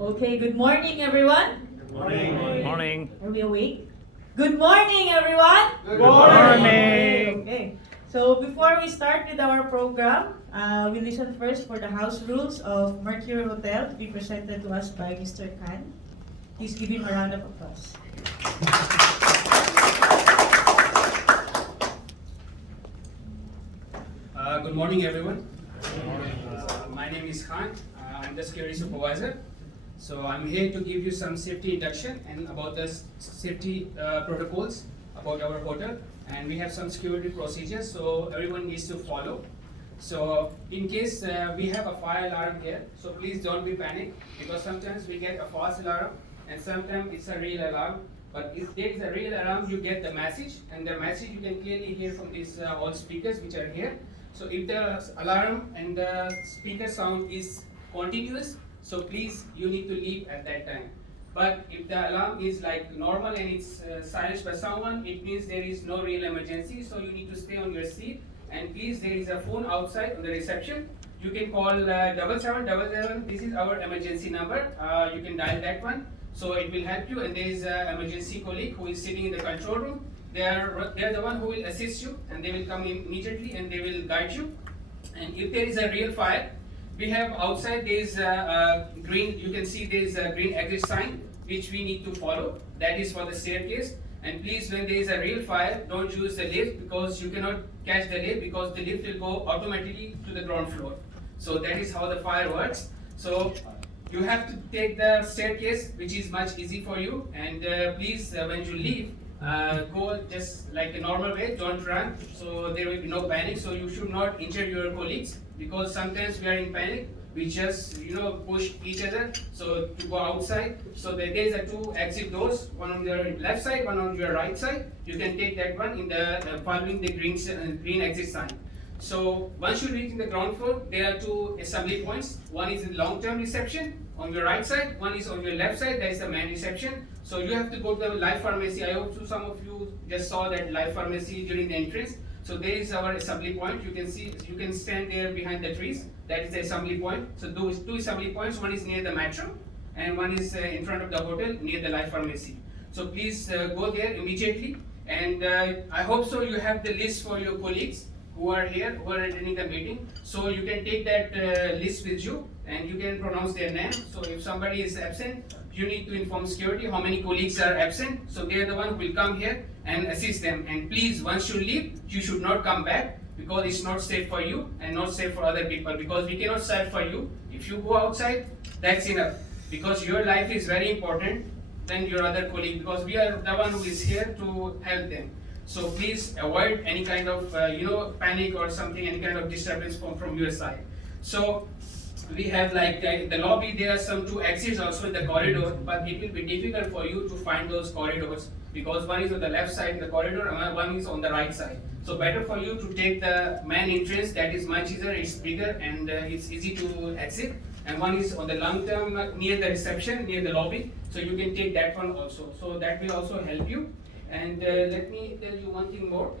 Okay, good morning, everyone. Morning. Are we awake? Good morning, everyone. Good morning. Okay. So before we start with our program, we listen first for the house rules of Mercury Hotel to be presented to us by Mr. Khan. Please give him a round of applause. Good morning, everyone. My name is Khan. I'm the security supervisor. So I'm here to give you some safety induction and about the safety protocols about our hotel. And we have some security procedures, so everyone needs to follow. So in case we have a fire alarm here, so please don't be panic because sometimes we get a false alarm and sometimes it's a real alarm. But if there is a real alarm, you get the message, and the message you can clearly hear from these all speakers which are here. So if the alarm and the speaker sound is continuous, so please you need to leave at that time. But if the alarm is like normal and it's silenced by someone, it means there is no real emergency, so you need to stay on your seat. And please, there is a phone outside on the reception. You can call 7777. This is our emergency number. You can dial that one. So it will help you. And there is an emergency colleague who is sitting in the control room. They are the one who will assist you, and they will come in immediately and they will guide you. And if there is a real fire, we have outside there is a green. You can see there is a green exit sign which we need to follow. That is for the staircase. And please, when there is a real fire, don't use the lift because you cannot catch the lift because the lift will go automatically to the ground floor. So that is how the fire works. So you have to take the staircase, which is much easy for you. And please, when you leave, go just like a normal way. Don't run. So there will be no panic. So you should not injure your colleagues because sometimes we are in panic. We just push each other so to go outside. So there is a two exit doors, one on your left side, one on your right side. You can take that one in the following the green exit sign. So once you reach the ground floor, there are two assembly points. One is the long-term reception on your right side. One is on your left side. That is the main reception. So you have to go to the life pharmacy. I hope some of you just saw that life pharmacy during the entrance. So there is our assembly point. You can see, you can stand there behind the trees. That is the assembly point. So those two assembly points, one is near the metro and one is in front of the hotel near the life pharmacy. So please go there immediately. And I hope so you have the list for your colleagues who are here, who are attending the meeting. So you can take that list with you and you can pronounce their name. So if somebody is absent, you need to inform security how many colleagues are absent. So they are the one who will come here and assist them. And please, once you leave, you should not come back because it's not safe for you and not safe for other people because we cannot serve for you. If you go outside, that's enough because your life is very important than your other colleague because we are the one who is here to help them. So please avoid any kind of panic or something, any kind of disturbance from your side. So we have like the lobby, there are some two exits also in the corridor, but it will be difficult for you to find those corridors because one is on the left side in the corridor and one is on the right side. So better for you to take the main entrance, that is much easier, it's bigger and it's easy to exit. And one is on the long term near the reception, near the lobby. So you can take that one also. So that will also help you. And let me tell you one thing more.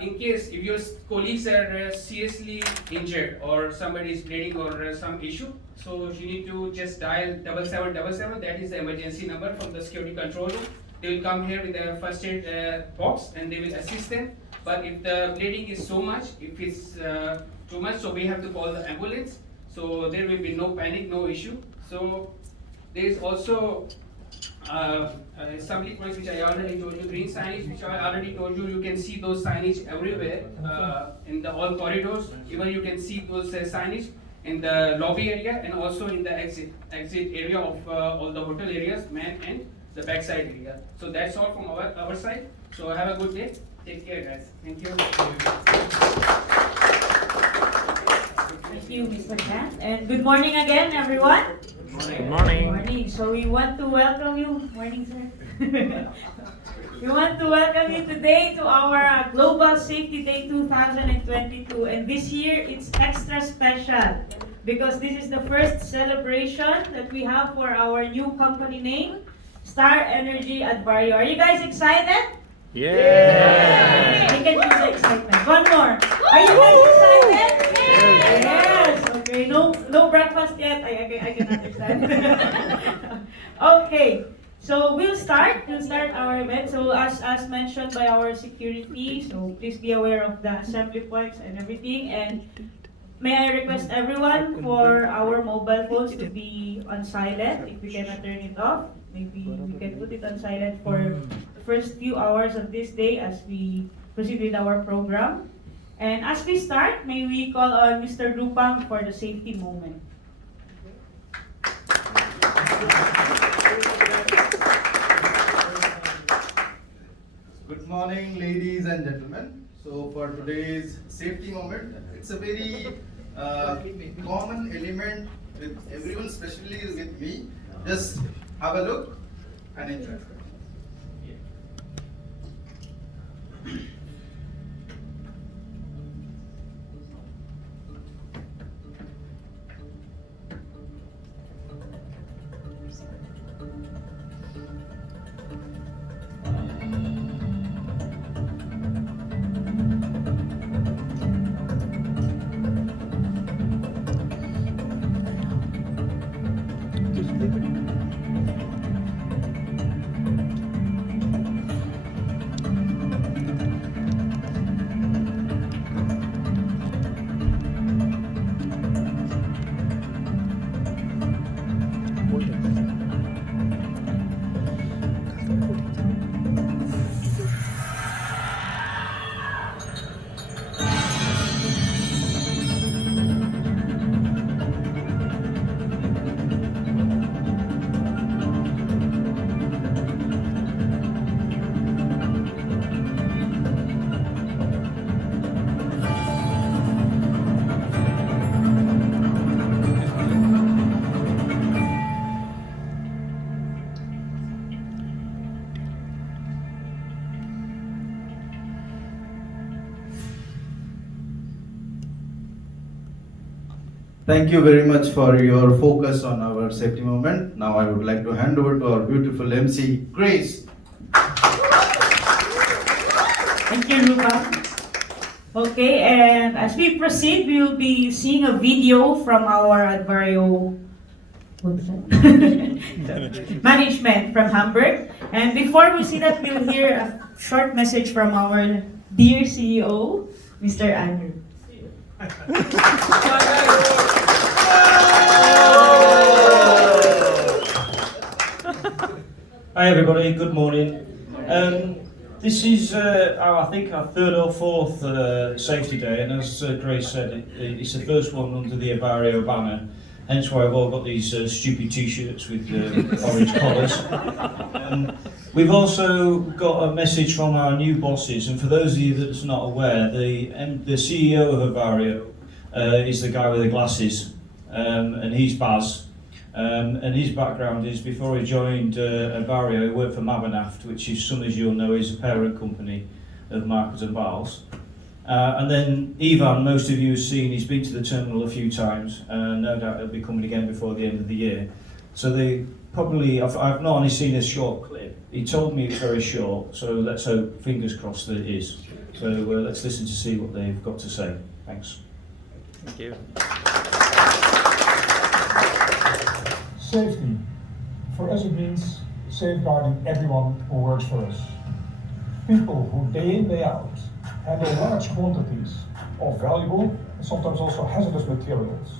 In case if your colleagues are seriously injured or somebody is bleeding or some issue, so you need to just dial 7777. That is the emergency number from the security control room. They will come here with a first aid box and they will assist them. But if the bleeding is so much, if it's too much, so we have to call the ambulance. So there will be no panic, no issue. So there is also assembly points which I already told you, green signage which I already told you. You can see those signage everywhere in the all corridors. Even you can see those signage in the lobby area and also in the exit area of all the hotel areas, main and the backside area. So that's all from our side. So have a good day. Take care, guys. Thank you. Thank you, Mr. Khan. And good morning again, everyone. Good morning. Morning. So we want to welcome you. Morning, sir. We want to welcome you today to our Global Safety Day 2022. And this year it's extra special because this is the first celebration that we have for our new company name, Star Energy at Barrio. Are you guys excited? Yeah. I can feel the excitement. One more. Are you guys excited? Yes. Okay. No no breakfast yet. I can understand. Okay. So we'll start our event. So as mentioned by our security, so please be aware of the assembly points and everything. And may I request everyone for our mobile phones to be on silent. If we cannot turn it off, maybe we can put it on silent for the first few hours of this day as we proceed with our program. And as we start, may we call on Mr. Rupang for the safety moment. Good morning, ladies and gentlemen. So for today's safety moment, it's a very common element with everyone, especially with me. Just have a look and enjoy. Thank you very much for your focus on our safety moment. Now I would like to hand over to our beautiful MC, Grace. Thank you, Rupa. Okay, and as we proceed, we will be seeing a video from our Advario management from Hamburg. And before we see that, we'll hear a short message from our dear CEO, Mr. Andrew. Hi everybody, good morning. This is I think our third or fourth safety day, and as Grace said, it's the first one under the Avario banner, hence why I've all got these stupid t-shirts with orange collars. We've also got a message from our new bosses, and for those of you that's not aware, the CEO of Avario is the guy with the glasses, and he's Baz. And his background is, before he joined Avario, he worked for Mabanaft, which is, some as you'll know, is a parent company of Market and Bals. And then Ivan, most of you have seen, he's been to the terminal a few times, and no doubt he'll be coming again before the end of the year. So they probably, I've not only seen a short clip, he told me it's very short, so let's hope, fingers crossed, that it is. So let's listen to see what they've got to say. Thanks. Thank you. Safety. For us it means safeguarding everyone who works for us. People who day in, day out handle large quantities of valuable and sometimes also hazardous materials.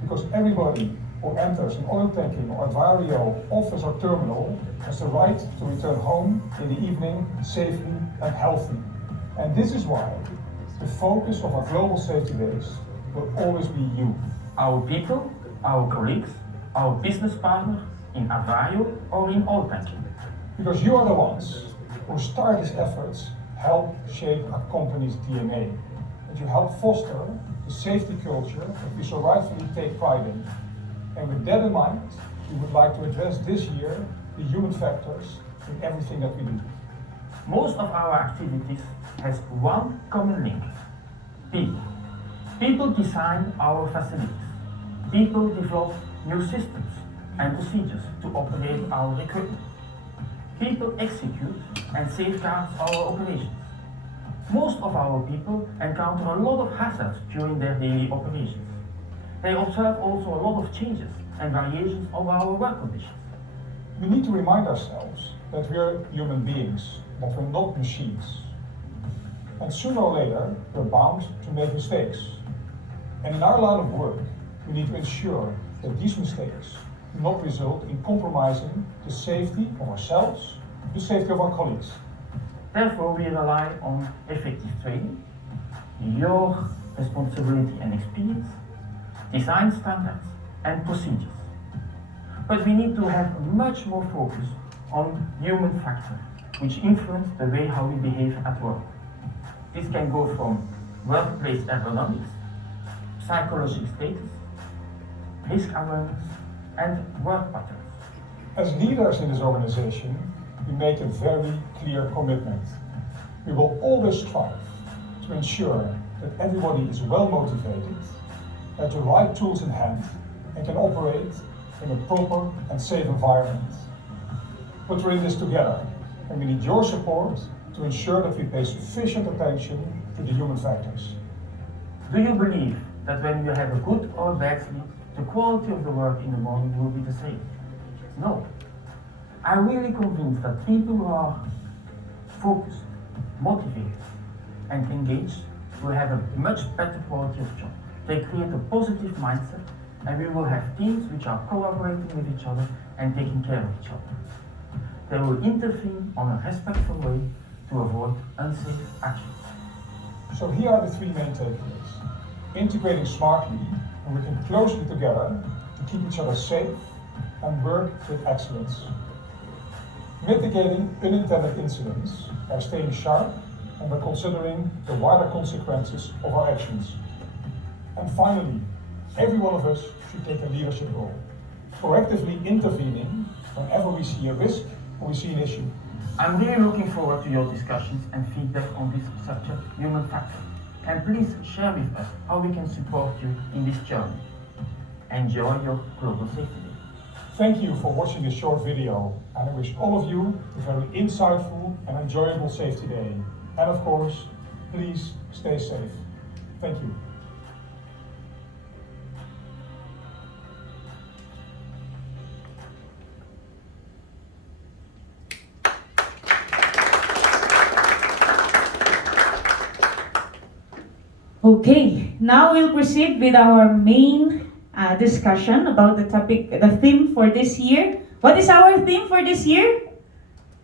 Because everybody who enters an oil tanking or Advario office or terminal has the right to return home in the evening safely and healthy. And this is why the focus of our Global Safety Days will always be you. Our people, our colleagues, our business partner in Avario or in oil tanking. Because you are the ones who start these efforts, help shape our company's DNA. And you help foster the safety culture that we so rightfully take pride in. And with that in mind, we would like to address this year the human factors in everything that we do. Most of our activities has one common link: people. People design our facilities. People develop new systems and procedures to operate our equipment. People execute and safeguard our operations. Most of our people encounter a lot of hazards during their daily operations. They observe also a lot of changes and variations of our work conditions. We need to remind ourselves that we are human beings, that we're not machines. And sooner or later, we're bound to make mistakes. And in our line of work, we need to ensure that these mistakes do not result in compromising the safety of ourselves, the safety of our colleagues. Therefore, we rely on effective training, your responsibility and experience, design standards and procedures. But we need to have much more focus on human factors, which influence the way how we behave at work. This can go from workplace ergonomics, psychological status, risk awareness, and work patterns. As leaders in this organization, we make a very clear commitment. We will always strive to ensure that everybody is well motivated, has the right tools in hand, and can operate in a proper and safe environment. But we're in this together, and we need your support to ensure that we pay sufficient attention to the human factors. Do you believe that when you have a good or bad sleep, the quality of the work in the morning will be the same? No. I'm really convinced that people who are focused, motivated, and engaged will have a much better quality of job. They create a positive mindset, and we will have teams which are collaborating with each other and taking care of each other. They will intervene on a respectful way to avoid unsafe actions. So here are the three main takeaways. Integrating smartly and working closely together to keep each other safe and work with excellence. Mitigating unintended incidents by staying sharp and by considering the wider consequences of our actions. And finally, every one of us should take a leadership role, proactively intervening whenever we see a risk or we see an issue. I'm really looking forward to your discussions and feedback on this subject, human factor. And please share with us how we can support you in this journey. Enjoy your Global Safety Day. Thank you for watching this short video, and I wish all of you a very insightful and enjoyable safety day. And of course, please stay safe. Thank you. Okay, now we'll proceed with our main discussion about the topic, the theme for this year. What is our theme for this year?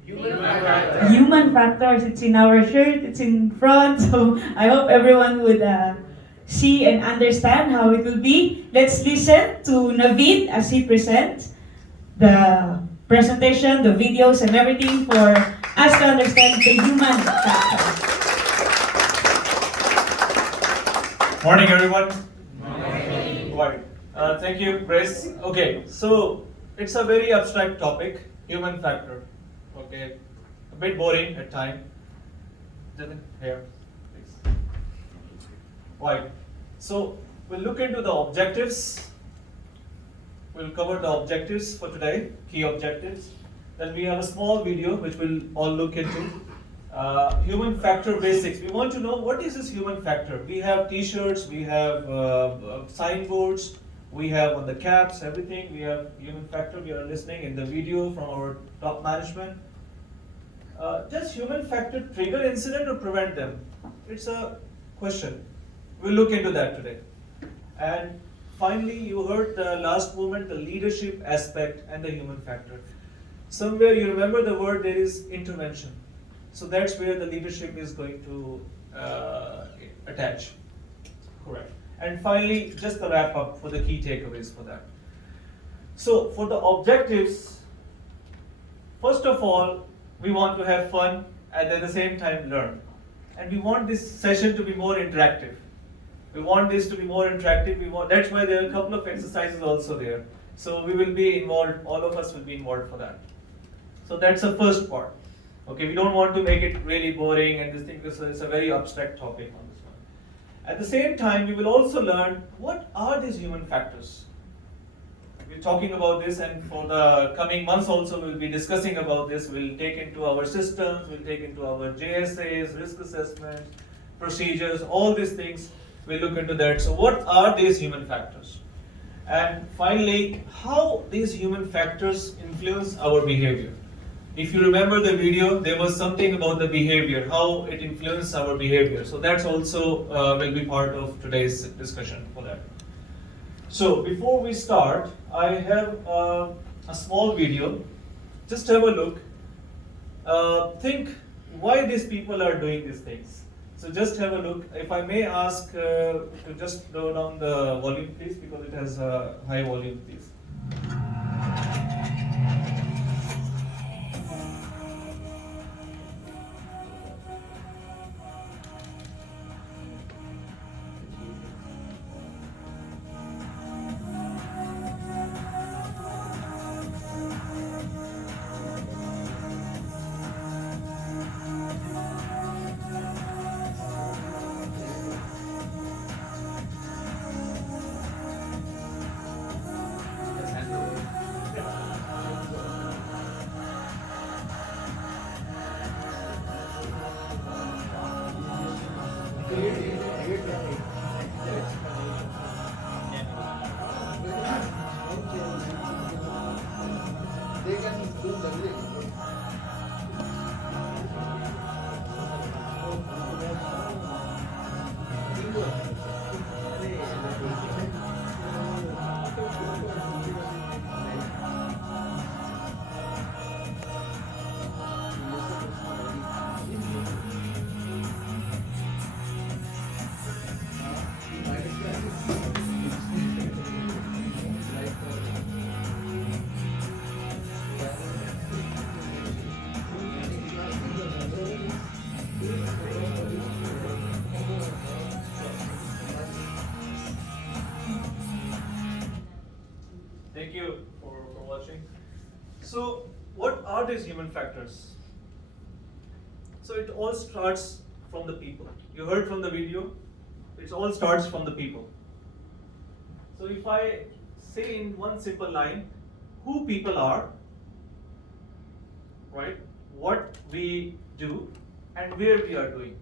Human factors. Human factors. It's in our shirt, it's in front, so I hope everyone would see and understand how it will be. Let's listen to Navid as he presents the presentation, the videos, and everything for us to understand the human factor. Morning, everyone. Morning. Right. Thank you, Grace. Okay, so it's a very abstract topic, human factor. Okay, a bit boring at times. Here, please. Right. So we'll look into the objectives. We'll cover the objectives for today, key objectives. Then we have a small video which we'll all look into. Human factor basics. We want to know what is this human factor. We have t-shirts, we have signboards, we have on the caps, everything. We have human factor. We are listening in the video from our top management. Does human factor trigger incident or prevent them? It's a question. We'll look into that today. And finally, you heard the last moment, the leadership aspect and the human factor. Somewhere you remember the word, there is intervention. So that's where the leadership is going to attach. Correct. And finally, just the wrap up for the key takeaways for that. So for the objectives, first of all, we want to have fun and at the same time learn. And we want this session to be more interactive. We want this to be more interactive. That's why there are a couple of exercises also there. So we will be involved, all of us will be involved for that. So that's the first part. Okay, we don't want to make it really boring and this thing, because it's a very abstract topic on this one. At the same time, we will also learn what are these human factors. We're talking about this, and for the coming months also we'll be discussing about this. We'll take into our systems, we'll take into our JSAs, risk assessment, procedures, all these things, we'll look into that. So what are these human factors? And finally, how these human factors influence our behavior. If you remember the video, there was something about the behavior, how it influences our behavior. So that's also will be part of today's discussion for that. So before we start, I have a small video. Just have a look. Think why these people are doing these things. So just have a look. If I may ask to just slow down the volume, please, because it has a high volume, please. They can do the lyrics. Thank you for watching. So, what are these human factors? So, it all starts from the people. You heard from the video, it all starts from the people. So, if I say in one simple line, who people are, right, what we do, and where we are doing.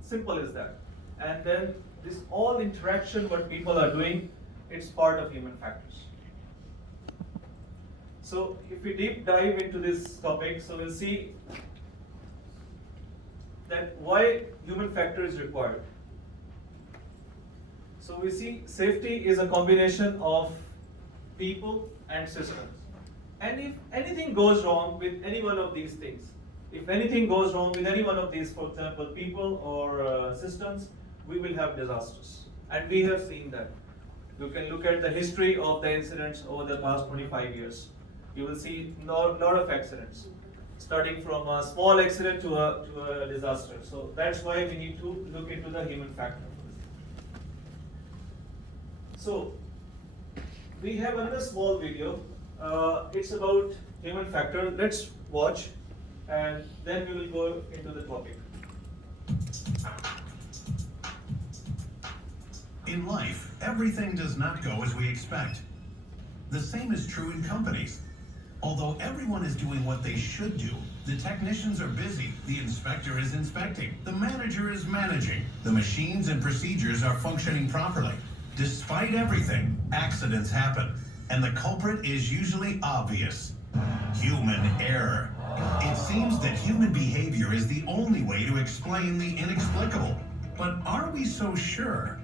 Simple as that. And then this all interaction, what people are doing, it's part of human factors. So if we deep dive into this topic, so we'll see that why human factor is required. So we see safety is a combination of people and systems. And if anything goes wrong with any one of these things, if anything goes wrong with any one of these, for example, people or systems, we will have disasters. And we have seen that. You can look at the history of the incidents over the past 25 years. You will see a lot of accidents, starting from a small accident to a disaster. So that's why we need to look into the human factor. So we have another small video. It's about human factor. Let's watch, and then we will go into the topic. In life, everything does not go as we expect. The same is true in companies. Although everyone is doing what they should do, the technicians are busy, the inspector is inspecting, the manager is managing, the machines and procedures are functioning properly. Despite everything, accidents happen, and the culprit is usually obvious: human error. It seems that human behavior is the only way to explain the inexplicable. But are we so sure?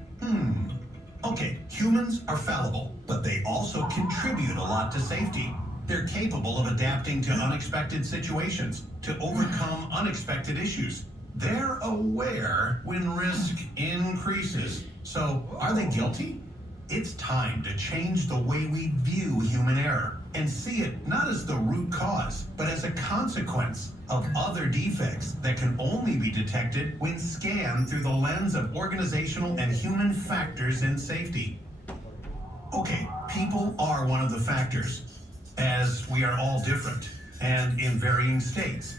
Okay, humans are fallible, but they also contribute a lot to safety. They're capable of adapting to unexpected situations, to overcome unexpected issues. They're aware when risk increases. So, are they guilty? It's time to change the way we view human error and see it not as the root cause, but as a consequence of other defects that can only be detected when scanned through the lens of organizational and human factors in safety. Okay, people are one of the factors, as we are all different and in varying states.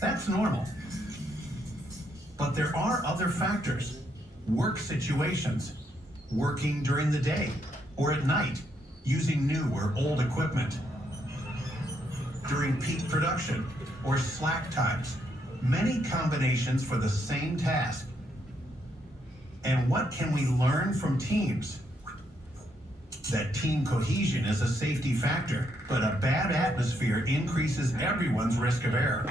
That's normal. But there are other factors. Work situations, working during the day or at night, using new or old equipment, during peak production or slack times, many combinations for the same task. And what can we learn from teams? that team cohesion is a safety factor, but a bad atmosphere increases everyone's risk of error.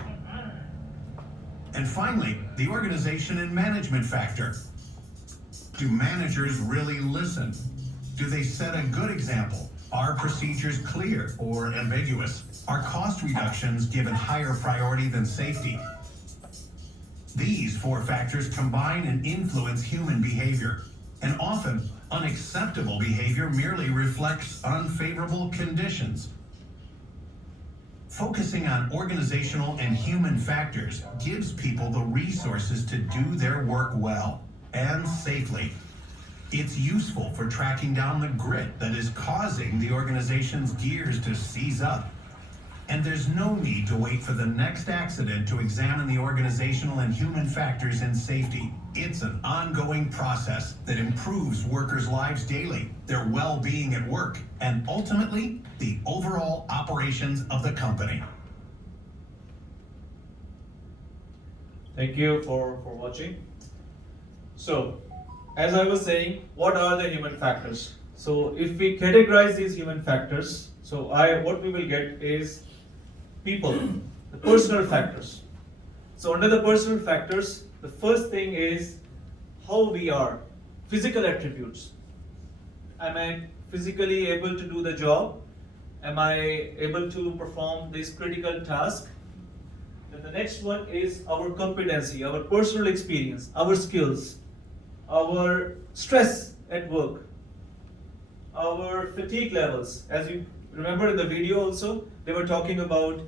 And finally, the organization and management factor. Do managers really listen? Do they set a good example? Are procedures clear or ambiguous? Are cost reductions given higher priority than safety? These four factors combine and influence human behavior, and often unacceptable behavior merely reflects unfavorable conditions. Focusing on organizational and human factors gives people the resources to do their work well and safely. It's useful for tracking down the grit that is causing the organization's gears to seize up. And there's no need to wait for the next accident to examine the organizational and human factors in safety. It's an ongoing process that improves workers' lives daily, their well-being at work, and ultimately, the overall operations of the company. Thank you for watching. So, as I was saying, what are the human factors? So, if we categorize these human factors, what we will get is people, the personal factors. So, under the personal factors, the first thing is how we are, physical attributes. Am I physically able to do the job? Am I able to perform this critical task? Then the next one is our competency, our personal experience, our skills, our stress at work, our fatigue levels. As you remember in the video also, they were talking about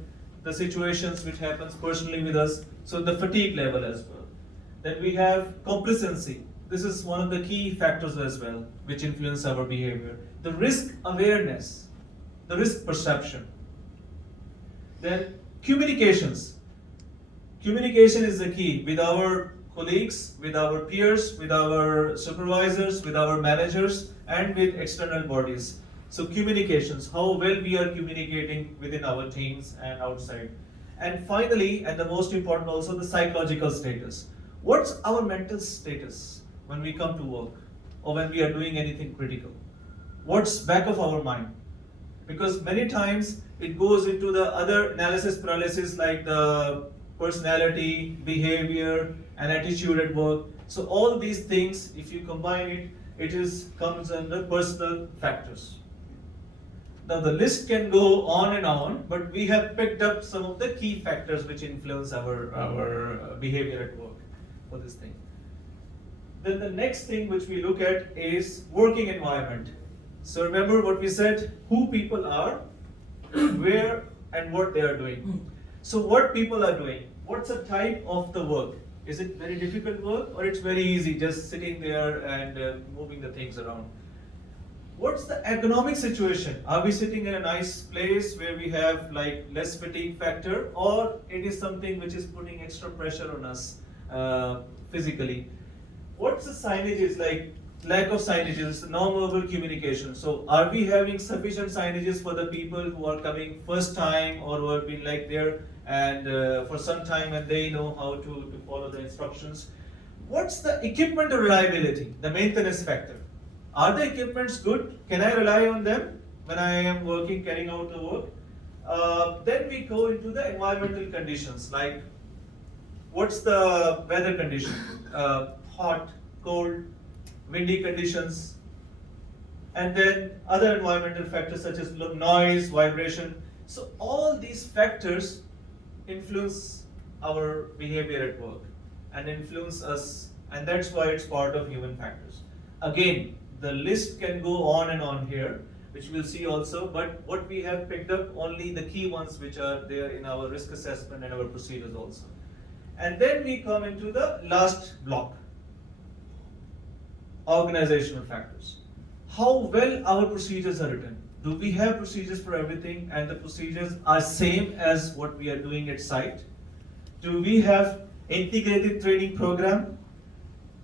the situations which happens personally with us, so the fatigue level as well. Then we have complacency. This is one of the key factors as well, which influence our behavior. The risk awareness, the risk perception. Then communications. Communication is the key with our colleagues, with our peers, with our supervisors, with our managers, and with external bodies. So communications, how well we are communicating within our teams and outside. And finally, and the most important also, the psychological status. What's our mental status when we come to work or when we are doing anything critical? What's back of our mind? Because many times it goes into the other analysis paralysis like the personality, behavior, and attitude at work. So all these things, if you combine it, comes under personal factors. Now the list can go on and on, but we have picked up some of the key factors which influence our behavior at work for this thing. Then the next thing which we look at is working environment. So remember what we said, who people are, where and what they are doing. So what people are doing, what's the type of the work? Is it very difficult work or it's very easy, just sitting there and moving the things around? What's the economic situation? Are we sitting in a nice place where we have like less fatigue factor, or it is something which is putting extra pressure on us physically? What's the signages, like lack of signages, non-verbal communication? So are we having sufficient signages for the people who are coming first time or who have been like there and for some time and they know how to follow the instructions? What's the equipment reliability, the maintenance factor? Are the equipments good? Can I rely on them when I am working, carrying out the work? Then we go into the environmental conditions, like what's the weather condition? Hot, cold, windy conditions, and then other environmental factors such as noise, vibration. So all these factors influence our behavior at work and influence us, and that's why it's part of human factors. Again, the list can go on and on here, which we'll see also, but what we have picked up only the key ones which are there in our risk assessment and our procedures also. And then we come into the last block, organizational factors. How well our procedures are written. Do we have procedures for everything and the procedures are same as what we are doing at site? Do we have integrated training program?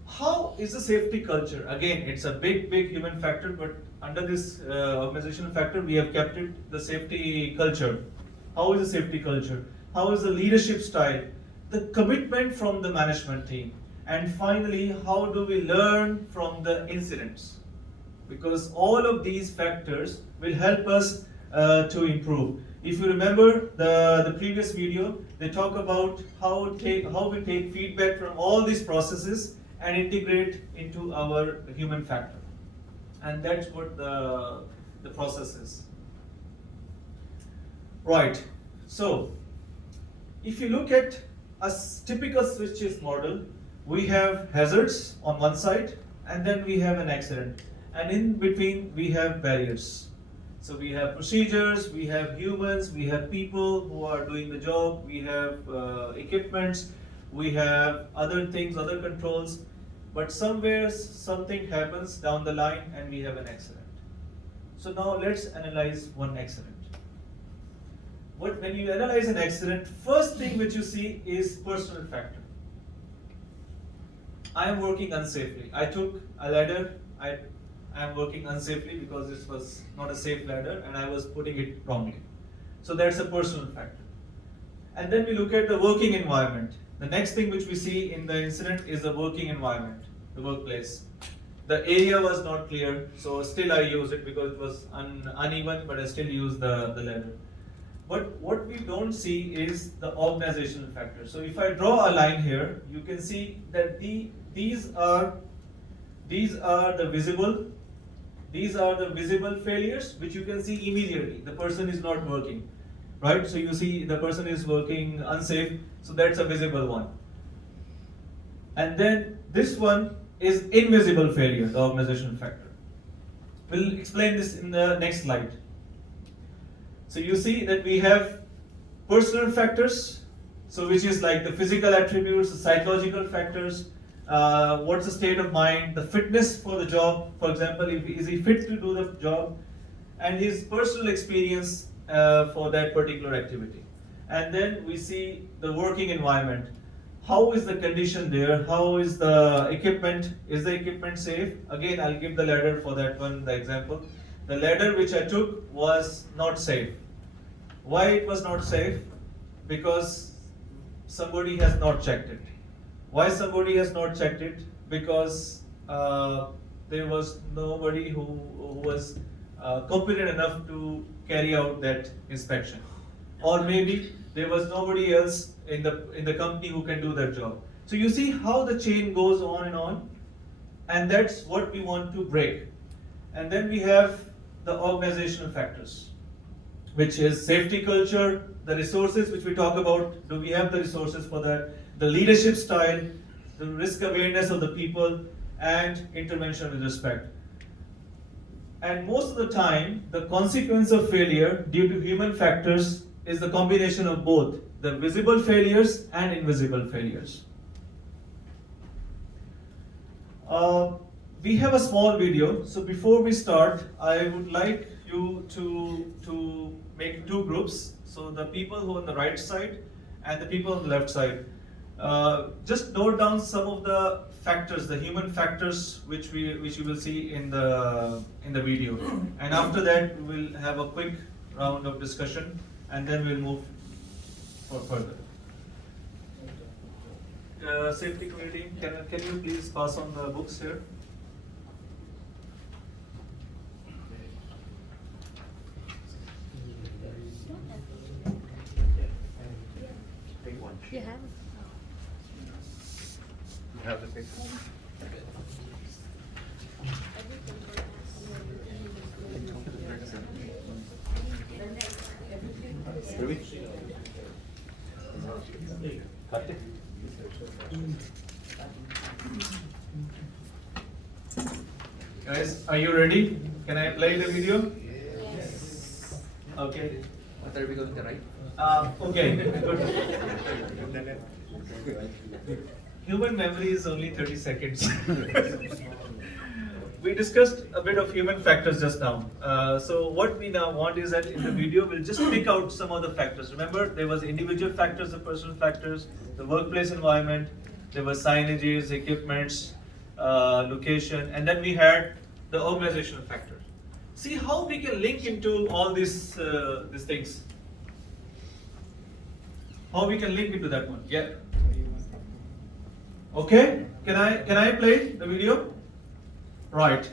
How is the safety culture? Again, it's a big human factor, but under this organizational factor, we have kept it the safety culture. How is the safety culture? How is the leadership style? The commitment from the management team. And finally, how do we learn from the incidents? because all of these factors will help us to improve. If you remember the previous video, they talk about how we take feedback from all these processes and integrate into our human factor. And that's what the process is. Right, so if you look at a typical switch model, we have hazards on one side and then we have an accident. And in between we have barriers. So we have procedures, we have humans, we have people who are doing the job, we have equipments, we have other things, other controls, but somewhere something happens down the line and we have an accident. So now let's analyze one accident. When you analyze an accident, first thing which you see is personal factor. I am working unsafely. I took a ladder, I am working unsafely because this was not a safe ladder and I was putting it wrongly. So that's a personal factor. And then we look at the working environment. The next thing which we see in the incident is the working environment, the workplace. The area was not clear, so still I used it because it was uneven, but I still used the ladder. But what we don't see is the organizational factor. So if I draw a line here, you can see that these are the visible failures which you can see immediately. The person is not working, right? So you see the person is working unsafe, so that's a visible one. And then this one is invisible failure, the organizational factor. We'll explain this in the next slide. So you see that we have personal factors, so which is like the physical attributes, the psychological factors, what's the state of mind, the fitness for the job, for example, is he fit to do the job, and his personal experience for that particular activity. And then we see the working environment. How is the condition there? How is the equipment? Is the equipment safe? Again, I'll give the ladder for that one, the example. The ladder which I took was not safe. Why it was not safe? Because somebody has not checked it. Why somebody has not checked it? Because there was nobody who was competent enough to carry out that inspection. Or maybe there was nobody else in the company who can do that job. So you see how the chain goes on, and that's what we want to break. And then we have the organizational factors, which is safety culture, the resources which we talk about, do we have the resources for that, the leadership style, the risk awareness of the people, and intervention with respect. And most of the time, the consequence of failure due to human factors is the combination of both the visible failures and invisible failures. We have a small video, so before we start, I would like you to make two groups. So the people who are on the right side and the people on the left side. Just note down some of the factors, the human factors, which you will see in the video. And after that, we will have a quick round of discussion, and then we'll move further. Safety community, can you please pass on the books here? You have it. You have the paper? Guys, are you ready? Can I play the video? Yes. Okay. What are we going to write? Okay, good. Human memory is only 30 seconds. We discussed a bit of human factors just now. So what we now want is that in the video, we'll just pick out some of the factors. Remember, there was individual factors, the personal factors, the workplace environment, there were signages, equipments, location, and then we had the organizational factor. See how we can link into all these things. How we can link into that one? Yeah. Okay. Can I play the video? Right.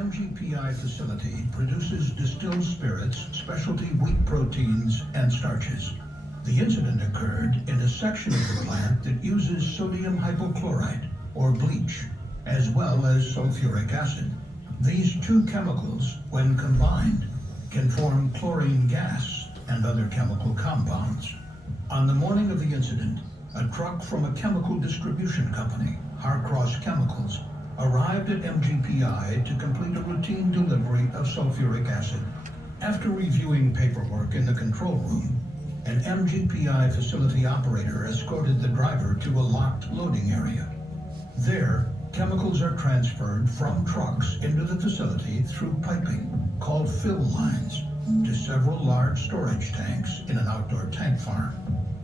MGPI facility produces distilled spirits, specialty wheat proteins, and starches. The incident occurred in a section of the plant that uses sodium hypochlorite, or bleach, as well as sulfuric acid. These two chemicals, when combined, can form chlorine gas and other chemical compounds. On the morning of the incident, a truck from a chemical distribution company, Harcross Chemicals, arrived at MGPI to complete a routine delivery of sulfuric acid. After reviewing paperwork in the control room, an MGPI facility operator escorted the driver to a locked loading area. There, chemicals are transferred from trucks into the facility through piping, called fill lines, to several large storage tanks in an outdoor tank farm.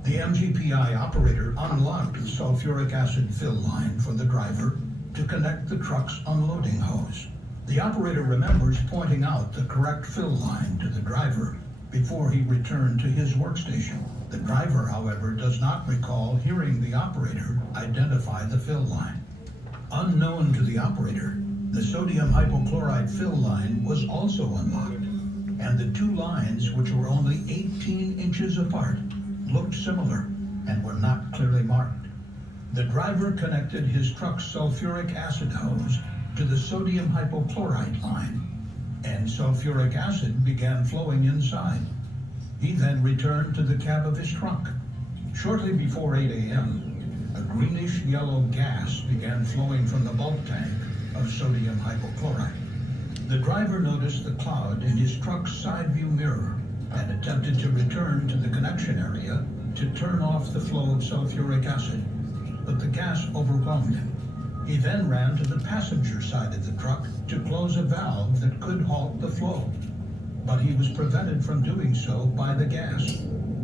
The MGPI operator unlocked the sulfuric acid fill line for the driver to connect the truck's unloading hose. The operator remembers pointing out the correct fill line to the driver before he returned to his workstation. The driver, however, does not recall hearing the operator identify the fill line. Unknown to the operator, the sodium hypochlorite fill line was also unlocked, and the two lines, which were only 18 inches apart, looked similar and were not clearly marked. The driver connected his truck's sulfuric acid hose to the sodium hypochlorite line, and sulfuric acid began flowing inside. He then returned to the cab of his truck. Shortly before 8 a.m., a greenish-yellow gas began flowing from the bulk tank of sodium hypochlorite. The driver noticed the cloud in his truck's side view mirror and attempted to return to the connection area to turn off the flow of sulfuric acid, but the gas overwhelmed him. He then ran to the passenger side of the truck to close a valve that could halt the flow, but he was prevented from doing so by the gas.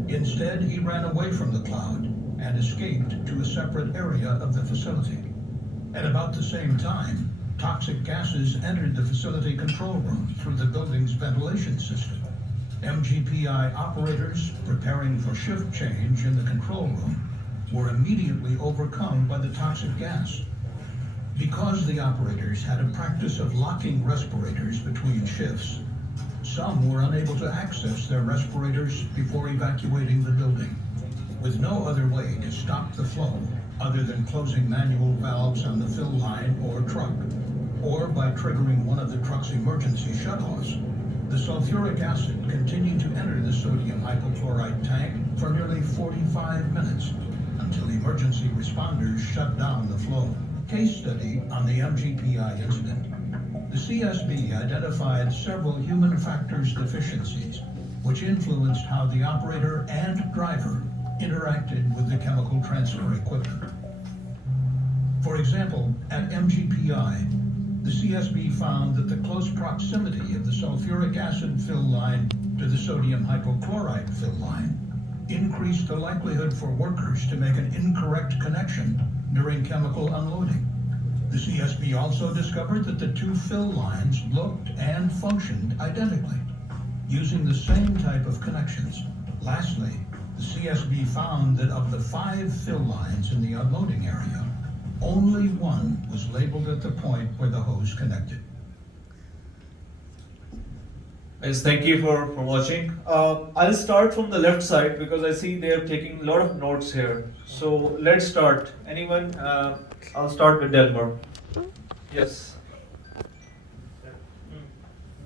Instead, he ran away from the cloud and escaped to a separate area of the facility. At about the same time, toxic gases entered the facility control room through the building's ventilation system. MGPI operators preparing for shift change in the control room were immediately overcome by the toxic gas. Because the operators had a practice of locking respirators between shifts, some were unable to access their respirators before evacuating the building. With no other way to stop the flow other than closing manual valves on the fill line or truck, or by triggering one of the truck's emergency shutoffs, the sulfuric acid continued to enter the sodium hypochlorite tank for nearly 45 minutes until emergency responders shut down the flow. Case study on the MGPI incident. The CSB identified several human factors deficiencies which influenced how the operator and driver interacted with the chemical transfer equipment. For example, at MGPI, the CSB found that the close proximity of the sulfuric acid fill line to the sodium hypochlorite fill line increased the likelihood for workers to make an incorrect connection during chemical unloading. The CSB also discovered that the two fill lines looked and functioned identically, using the same type of connections. Lastly, the CSB found that of the 5 fill lines in the unloading area, only one was labeled at the point where the hose connected. Yes, thank you for watching. I'll start from the left side because I see they are taking a lot of notes here. So let's start. Anyone? I'll start with Delmar. Yes.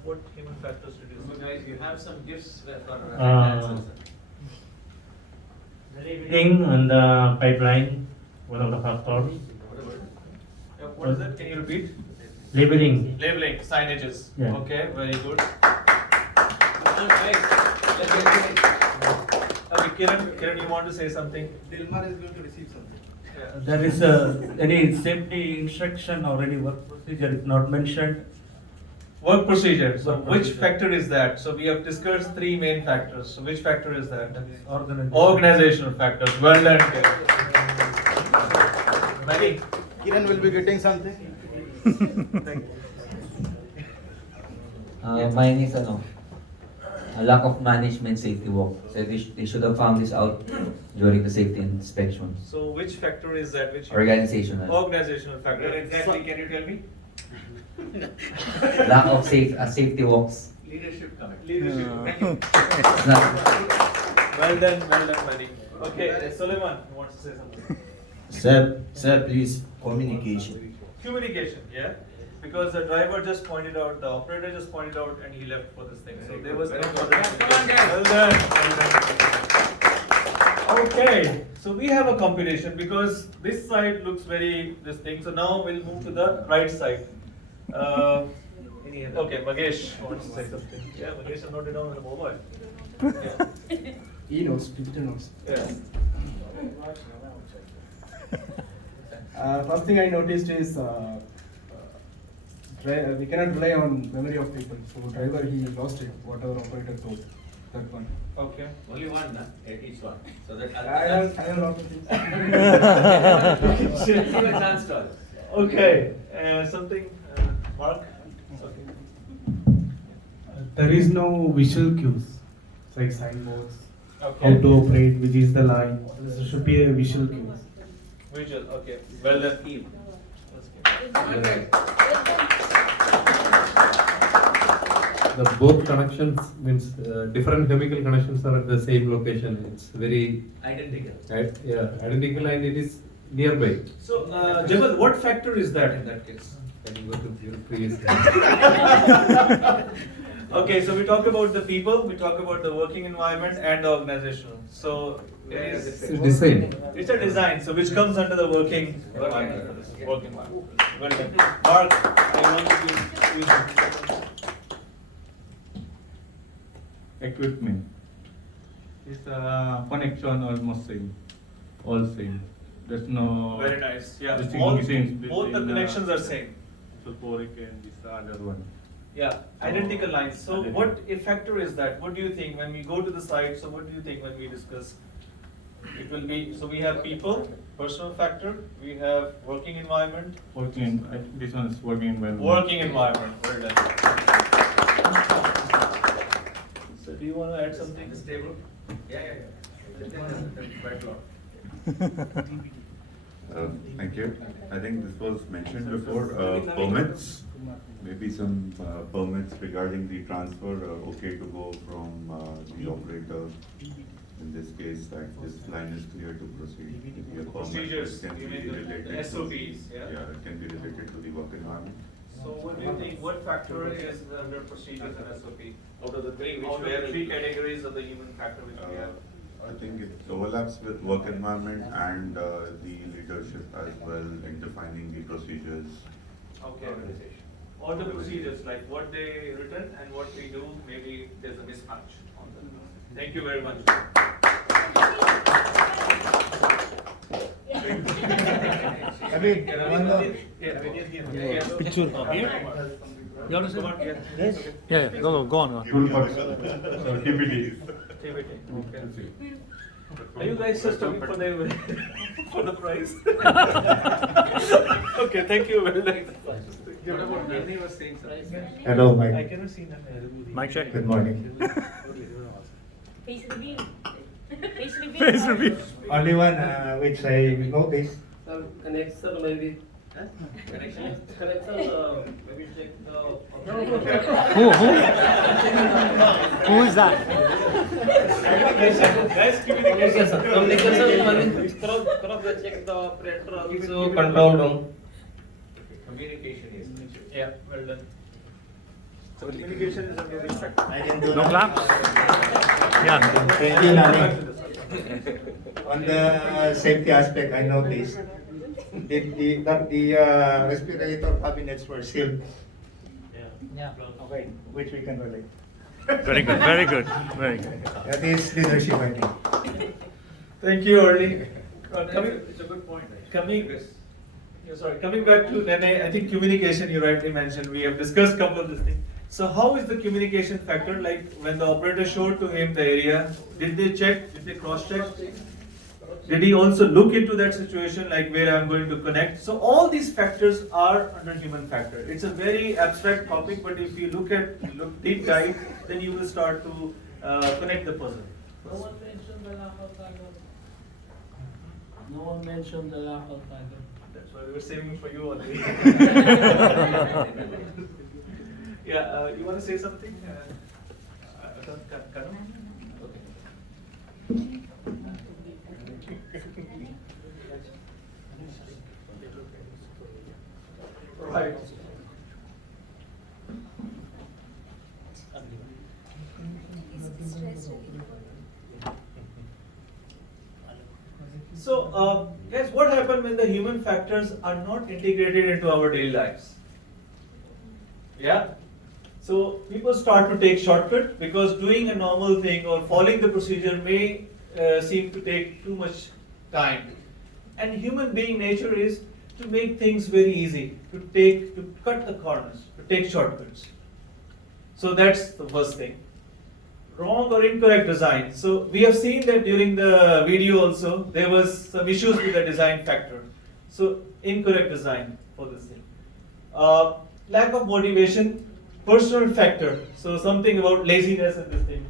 What human factors did you So guys, you have some gifts for Labeling and the pipeline, one of the factors. What is it? Can you repeat? Labeling. Labeling, signages. Yeah. Okay, very good. Guys, Okay, Kiran, you want to say something? Dilmar is going to receive something. There is any safety instruction or any work procedure is not mentioned. Work procedure. So Work which procedure. factor is that? So we have discussed 3 main factors. So which factor is that? Organizational. Organizational factors. Well done, Kiran. Many. Kiran will be getting something. mine is a lack of management safety walk. So they should have found this out during the safety inspection. So which factor is that? Which Organizational. organizational factor exactly? Can you tell me? lack of safety walks. Leadership coming. Leadership. Thank you. It's not, Well done, Manny. Okay, Suleiman wants to say something. Sir, please, communication. Communication, yeah. Because the driver just pointed out, the operator just pointed out, and he left for this thing. So there was no further communication. Well done. Okay, so we have a competition because this side looks very this thing. So now we'll move to the right side. Okay, Magesh wants to say something. Yeah, Magesh has noted down on the mobile. Yeah. E-notes, digital notes. Yeah. First thing I noticed is we cannot rely on memory of people. So driver, he lost it, whatever operator told. That one. Okay. Only one, na? Each one. So that I have a lot of things. Give a chance to us. Okay, something, Mark? Okay. There is no visual cues. It's like signboards, Okay. how to operate, which is the line. There should be a visual cue. Visual, okay. Well done. The both connections means different chemical connections are at the same location. It's very Identical. identical and it is nearby. So, Jabal, what factor is that in that case? Can you go to your previous Okay, so we talk about the people, we talk about the working environment and the organizational. So, It's a design. It's a design, so which comes under the working environment. Working environment. Well done. Mark, I want to give Equipment. It's connection almost same, all same. There's no. Very nice. Yeah. distinguishing Both the between, connections are same. Sulfuric and this other one. Yeah, identical lines. So what a factor is that? What do you think when we go to the site? So what do you think when we discuss? It will be, so we have people, personal factor, we have working environment. Working, I think this one is working environment. Working environment, well done. So do you want to add something? Stable? Yeah. Thank you. I think this was mentioned before, permits, maybe some permits regarding the transfer, okay to go from the operator. In this case, that this line is clear to proceed. Maybe a permit Procedures, can you be mean the related to SOPs, yeah? Yeah, it can be related to the work environment. So what do you think, what factor is under procedures and SOP? Out of the three, which we have three categories of the human factor which we have? I think it overlaps with work environment and the leadership as well in defining the procedures. Okay. All the procedures, like what they written and what we do, maybe there's a mismatch on them. Thank you very much. Picture. You want to say? Yes. Yeah, go on. TBD. Okay. Are you guys just looking for the for the prize? Okay, thank you very much. Hello, Mike. I cannot see them. Mic check. Good morning. Face reveal. Face reveal. Face reveal. Only one which I noticed. Connection maybe. Connection? Connection, maybe check the. Who is that? Guys, communication. Cross check the operator also control room. Communication is. Yeah, well done. So communication is a very factor. I can do No that. claps? Yeah. Thank you, Nani. On the safety aspect, I noticed that the respirator cabinets were sealed. Yeah. Okay, which we can relate. Very good, very good, very good. That is leadership, I think. Thank you, Ernie. It's a good point. Coming back to Nene, I think communication you rightly mentioned. We have discussed a couple of these things. So how is the communication factor? Like when the operator showed to him the area, did they check? Did they cross check? Did he also look into that situation, like where I'm going to connect? So all these factors are under human factor. It's a very abstract topic, but if you look deep dive, then you will start to connect the puzzle. No one mentioned the lack of target. No one mentioned the lack of target. That's So we're saving for you only. Yeah, you want to say something? Karan? Okay. Right. So, guys, what happens when the human factors are not integrated into our daily lives? Yeah? So, people start to take shortcut because doing a normal thing or following the procedure may seem to take too much time. And human being nature is to make things very easy, to cut the corners, to take shortcuts. So that's the first thing. Wrong or incorrect design. So we have seen that during the video also, there was some issues with the design factor. So incorrect design for this thing. Lack of motivation, personal factor. So something about laziness in this thing.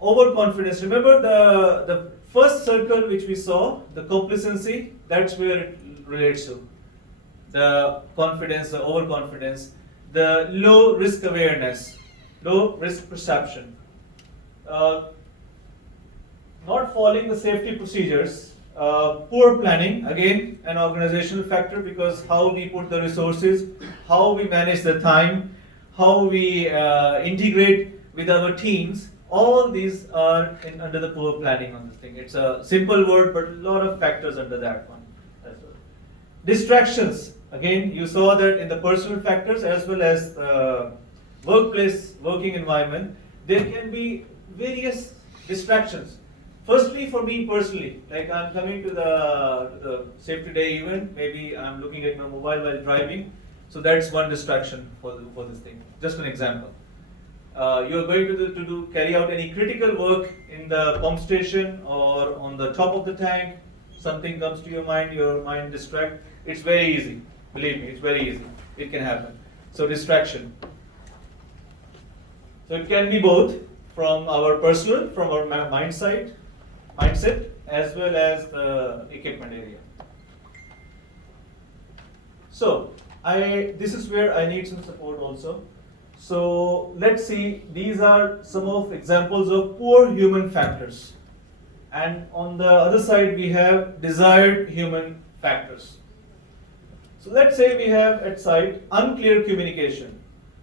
Overconfidence. Remember the first circle which we saw, the complacency, that's where it relates to. The confidence, the overconfidence, the low risk awareness, low risk perception. Not following the safety procedures, poor planning, again an organizational factor because how we put the resources, how we manage the time, how we integrate with our teams, all these are under the poor planning on this thing. It's a simple word but a lot of factors under that one as well. Distractions, again you saw that in the personal factors as well as the workplace, working environment, there can be various distractions. Firstly, for me personally, like I'm coming to the safety day event, maybe I'm looking at my mobile while driving, so that's one distraction for this thing. Just an example. You're going to carry out any critical work in the pump station or on the top of the tank, something comes to your mind distract, it's very easy. Believe me, it's very easy. It can happen. So distraction. So it can be both from our personal, from our mindset, as well as the equipment area. So this is where I need some support also. So let's see, these are some of examples of poor human factors. And on the other side we have desired human factors. So let's say we have at site unclear communication.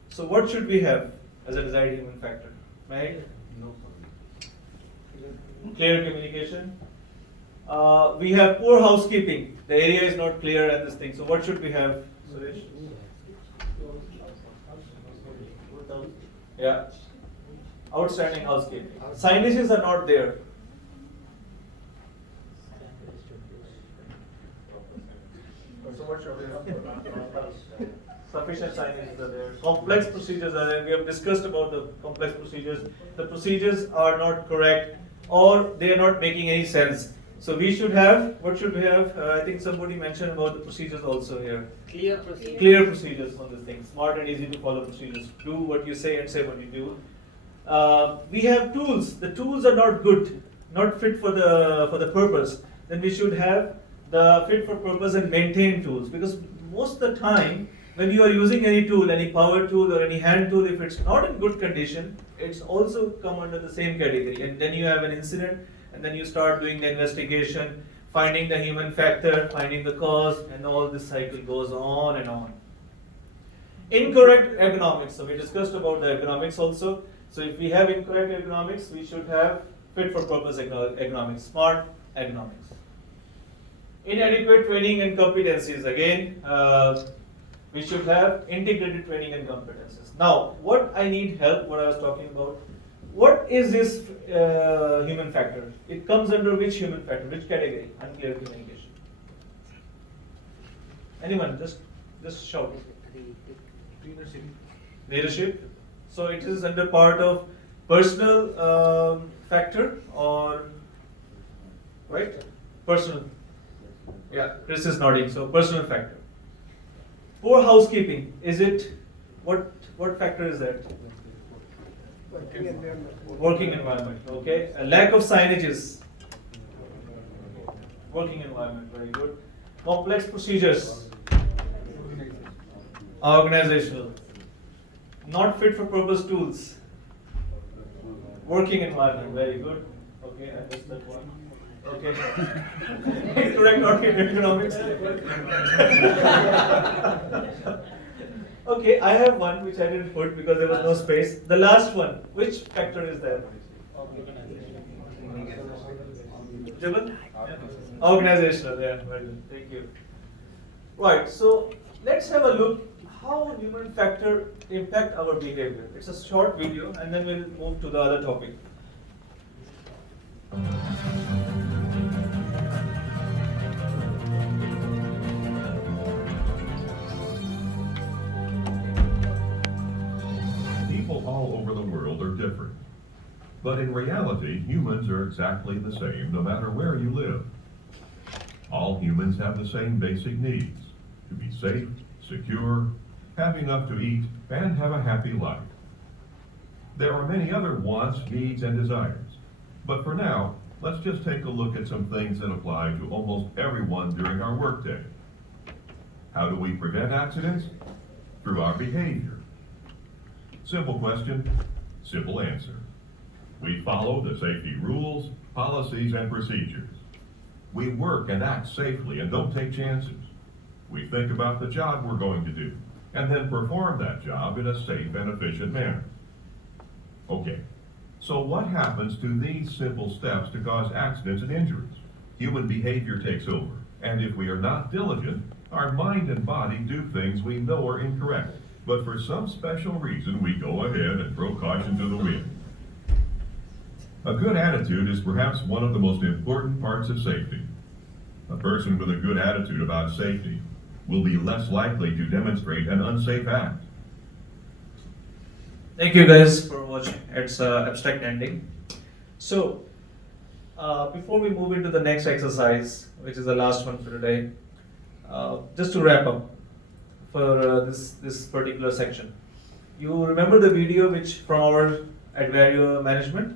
So what should we have as a desired human factor? Right? No. Clear communication. We have poor housekeeping. The area is not clear and this thing. So what should we have, Suresh? Yeah. Outstanding housekeeping. Signages are not there. So what should we have? Sufficient signages are there. Complex procedures are there. We have discussed about the complex procedures. The procedures are not correct or they are not making any sense. So we should have, what should we have? I think somebody mentioned about the procedures also here. Clear procedures. Clear procedures on this thing. Smart and easy to follow procedures. Do what you say and say what you do. We have tools. The tools are not good, not fit for the purpose. Then we should have the fit for purpose and maintain tools, because most of the time when you are using any tool, any power tool or any hand tool, if it's not in good condition, it's also come under the same category. And then you have an incident, and then you start doing the investigation, finding the human factor, finding the cause, and all this cycle goes on and on. Incorrect ergonomics. So we discussed about the ergonomics also. So if we have incorrect ergonomics, we should have fit for purpose ergonomics, smart ergonomics. Inadequate training and competencies. Again, we should have integrated training and competencies. Now, what I need help, what I was talking about, what is this human factor? It comes under which human factor, which category? Unclear communication. Anyone, just shout. Leadership. So it is under part of personal factor or, right? Personal. Yeah, Chris is nodding, so personal factor. Poor housekeeping, is it, what factor is that? Working environment, okay. A lack of signages. Working environment, very good. Complex procedures. Organizational. Not fit for purpose tools. Working environment, very good. Okay, I missed that one. Okay. Incorrect economics. Okay, I have one which I didn't put because there was no space. The last one, which factor is there? Jabal? Organizational, yeah, very good. Thank you. Right, so let's have a look how human factor impact our behavior. It's a short video and then we'll move to the other topic. People all over the world are different. But in reality, humans are exactly the same no matter where you live. All humans have the same basic needs: to be safe, secure, have enough to eat, and have a happy life. There are many other wants, needs, and desires. But for now, let's just take a look at some things that apply to almost everyone during our workday. How do we prevent accidents? Through our behavior. Simple question, simple answer. We follow the safety rules, policies, and procedures. We work and act safely and don't take chances. We think about the job we're going to do and then perform that job in a safe and efficient manner. Okay, so what happens to these simple steps to cause accidents and injuries? Human behavior takes over, and if we are not diligent, our mind and body do things we know are incorrect, but for some special reason we go ahead and throw caution to the wind. A good attitude is perhaps one of the most important parts of safety. A person with a good attitude about safety will be less likely to demonstrate an unsafe act. Thank you guys for watching. It's abstract ending. So, before we move into the next exercise, which is the last one for today, just to wrap up for this particular section. You remember the video which from our Advario management?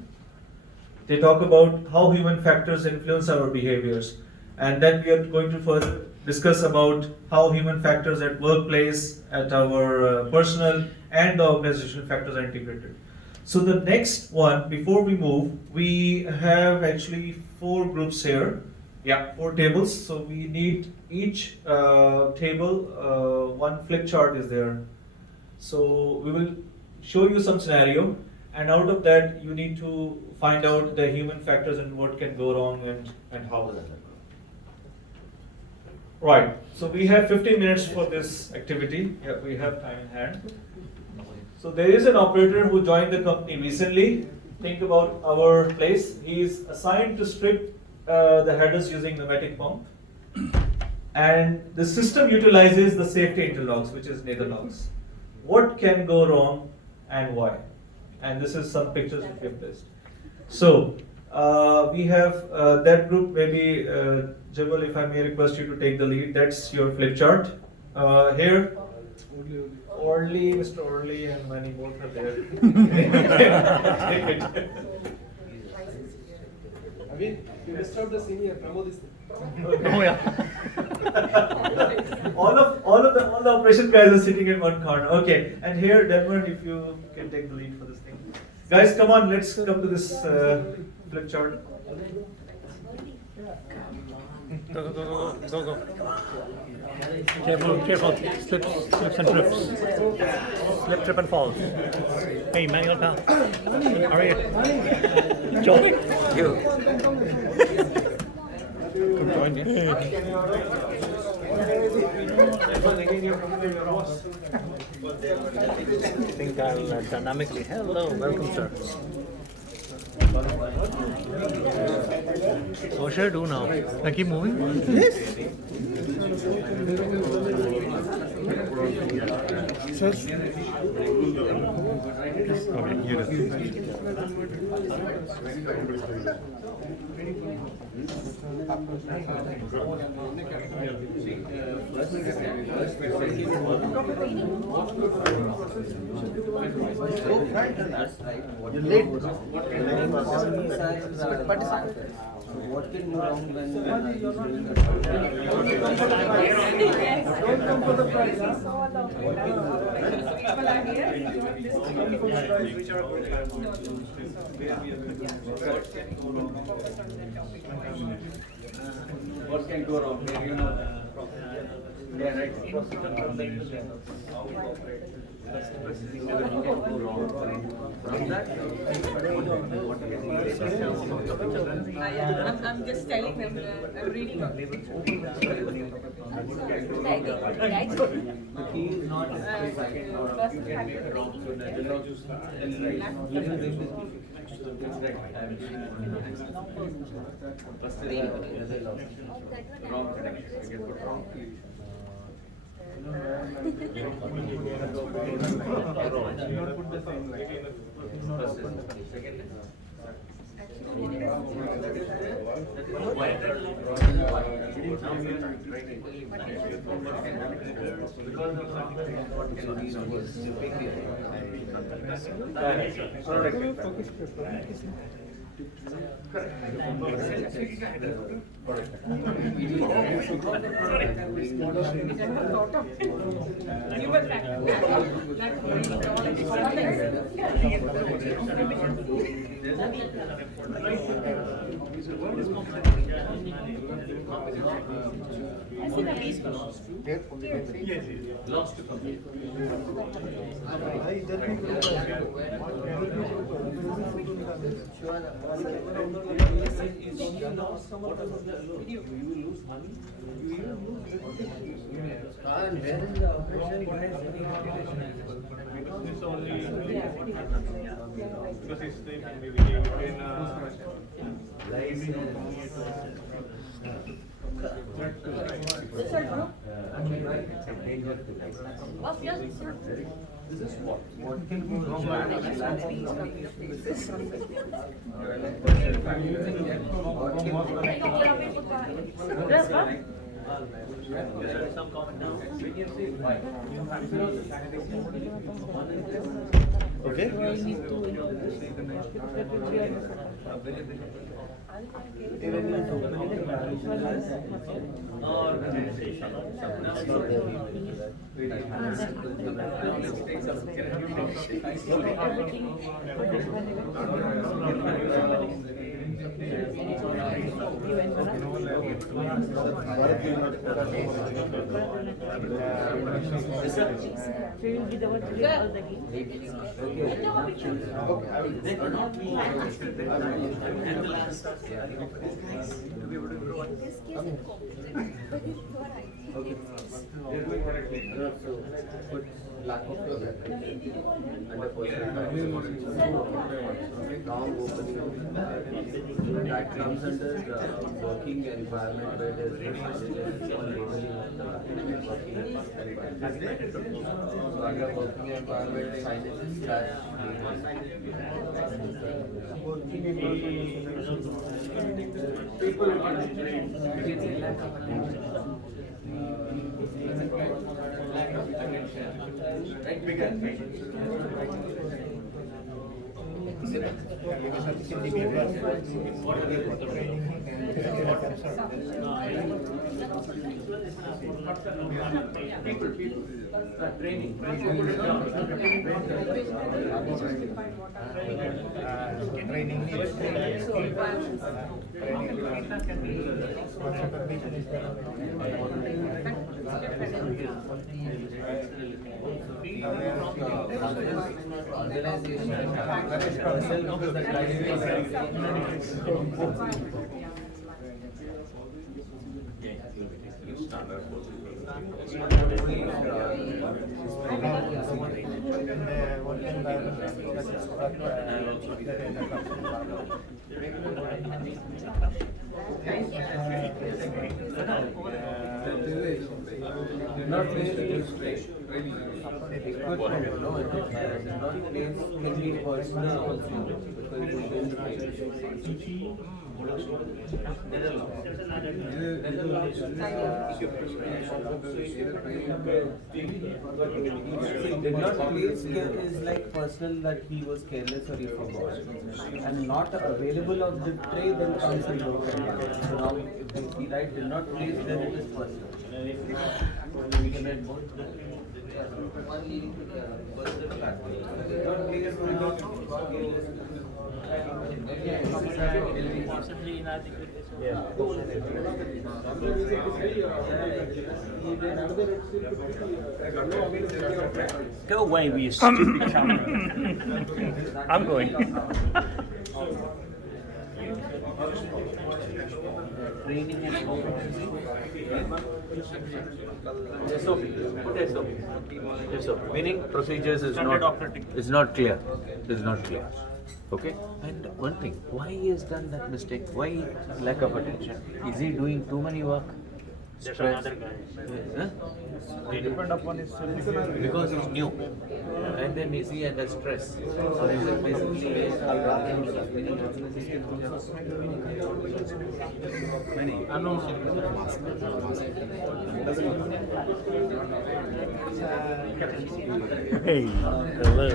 They talk about how human factors influence our behaviors, and then we are going to further discuss about how human factors at workplace, at our personal and the organizational factors are integrated. So the next one, before we move, we have actually 4 groups here. Yeah, 4 tables. So we need each table, one flip chart is there. So we will show you some scenario, and out of that you need to find out the human factors and what can go wrong and how. Right, so we have 15 minutes for this activity. Yeah, we have time in hand. So there is an operator who joined the company recently. Think about our place. He is assigned to strip the headers using pneumatic pump. And the system utilizes the safety interlocks, which is nether locks. What can go wrong and why? And this is some pictures which we have placed. So we have that group, maybe Jabal, if I may request you to take the lead, that's your flip chart. Here, Orly, Mr. Orly and many both are there. I mean, you disturb the senior, Pramod is Okay. Oh yeah. all the operation guys are sitting in one corner. Okay, and here Denver, if you can take the lead for this thing. Guys, come on, let's come to this flip chart. Go. Careful. Slips and trips. Slip, trip and falls. Hey, manual pal. How are you? Joey? You. Join you. I think I'll dynamically. Hello, welcome, sir. What should I do now? I keep moving? Yes. Okay, you do. You're late. what can go wrong when you're not doing don't come for the prize, huh? What can go wrong? You know, yeah, right. I'm just telling them I'm reading on The key is not second or wrong. Wrong connection. You get put wrong. Lost to complete. And where is the operation? It's only because it's This is what can go wrong. some comment now. Okay. Lack of under long opening that comes under the working environment where there is no labeling of the working environment. So under working environment signage is training. did not place this equipment, you know, did not place any personal also because they didn't did not place is like personal that he was careless or he forgot, and not available of the tray then comes in broken. So now if the right did not place then it is personal. We can write both. One leading to the personal factor. Did not place will not Possibly inadequate. Go away with your stupid camera. I'm going. Training and competency. SOP. Put SOP. SOP. Meaning procedures is not clear. Is not clear. Okay. And one thing, why he has done that mistake? Why lack of attention? Is he doing too many work? There's Stress? another guy. Huh? They depend upon his Because he's new. And then is he under stress? Or is it basically Hey, hello.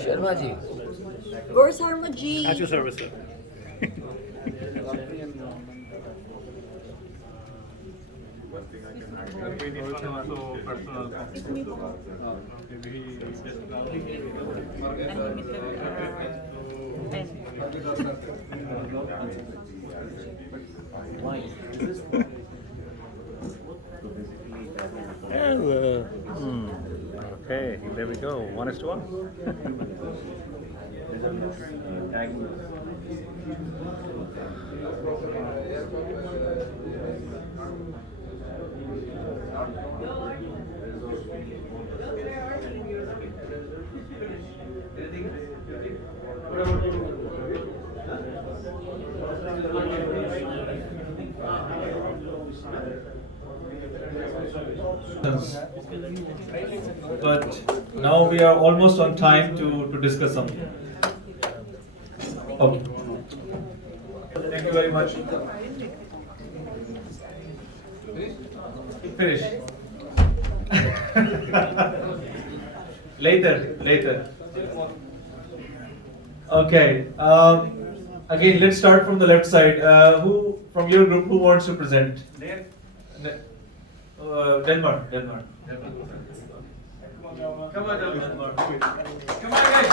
Sharma ji. Go Sharma ji. At your service, sir. Okay, there we go. 1:1. But now we are almost on time to discuss something. Okay. Thank you very much. Finish. Later. Okay. Again, let's start from the left side. Who from your group who wants to present? Denmark. Come on, Denmark. Come on, guys.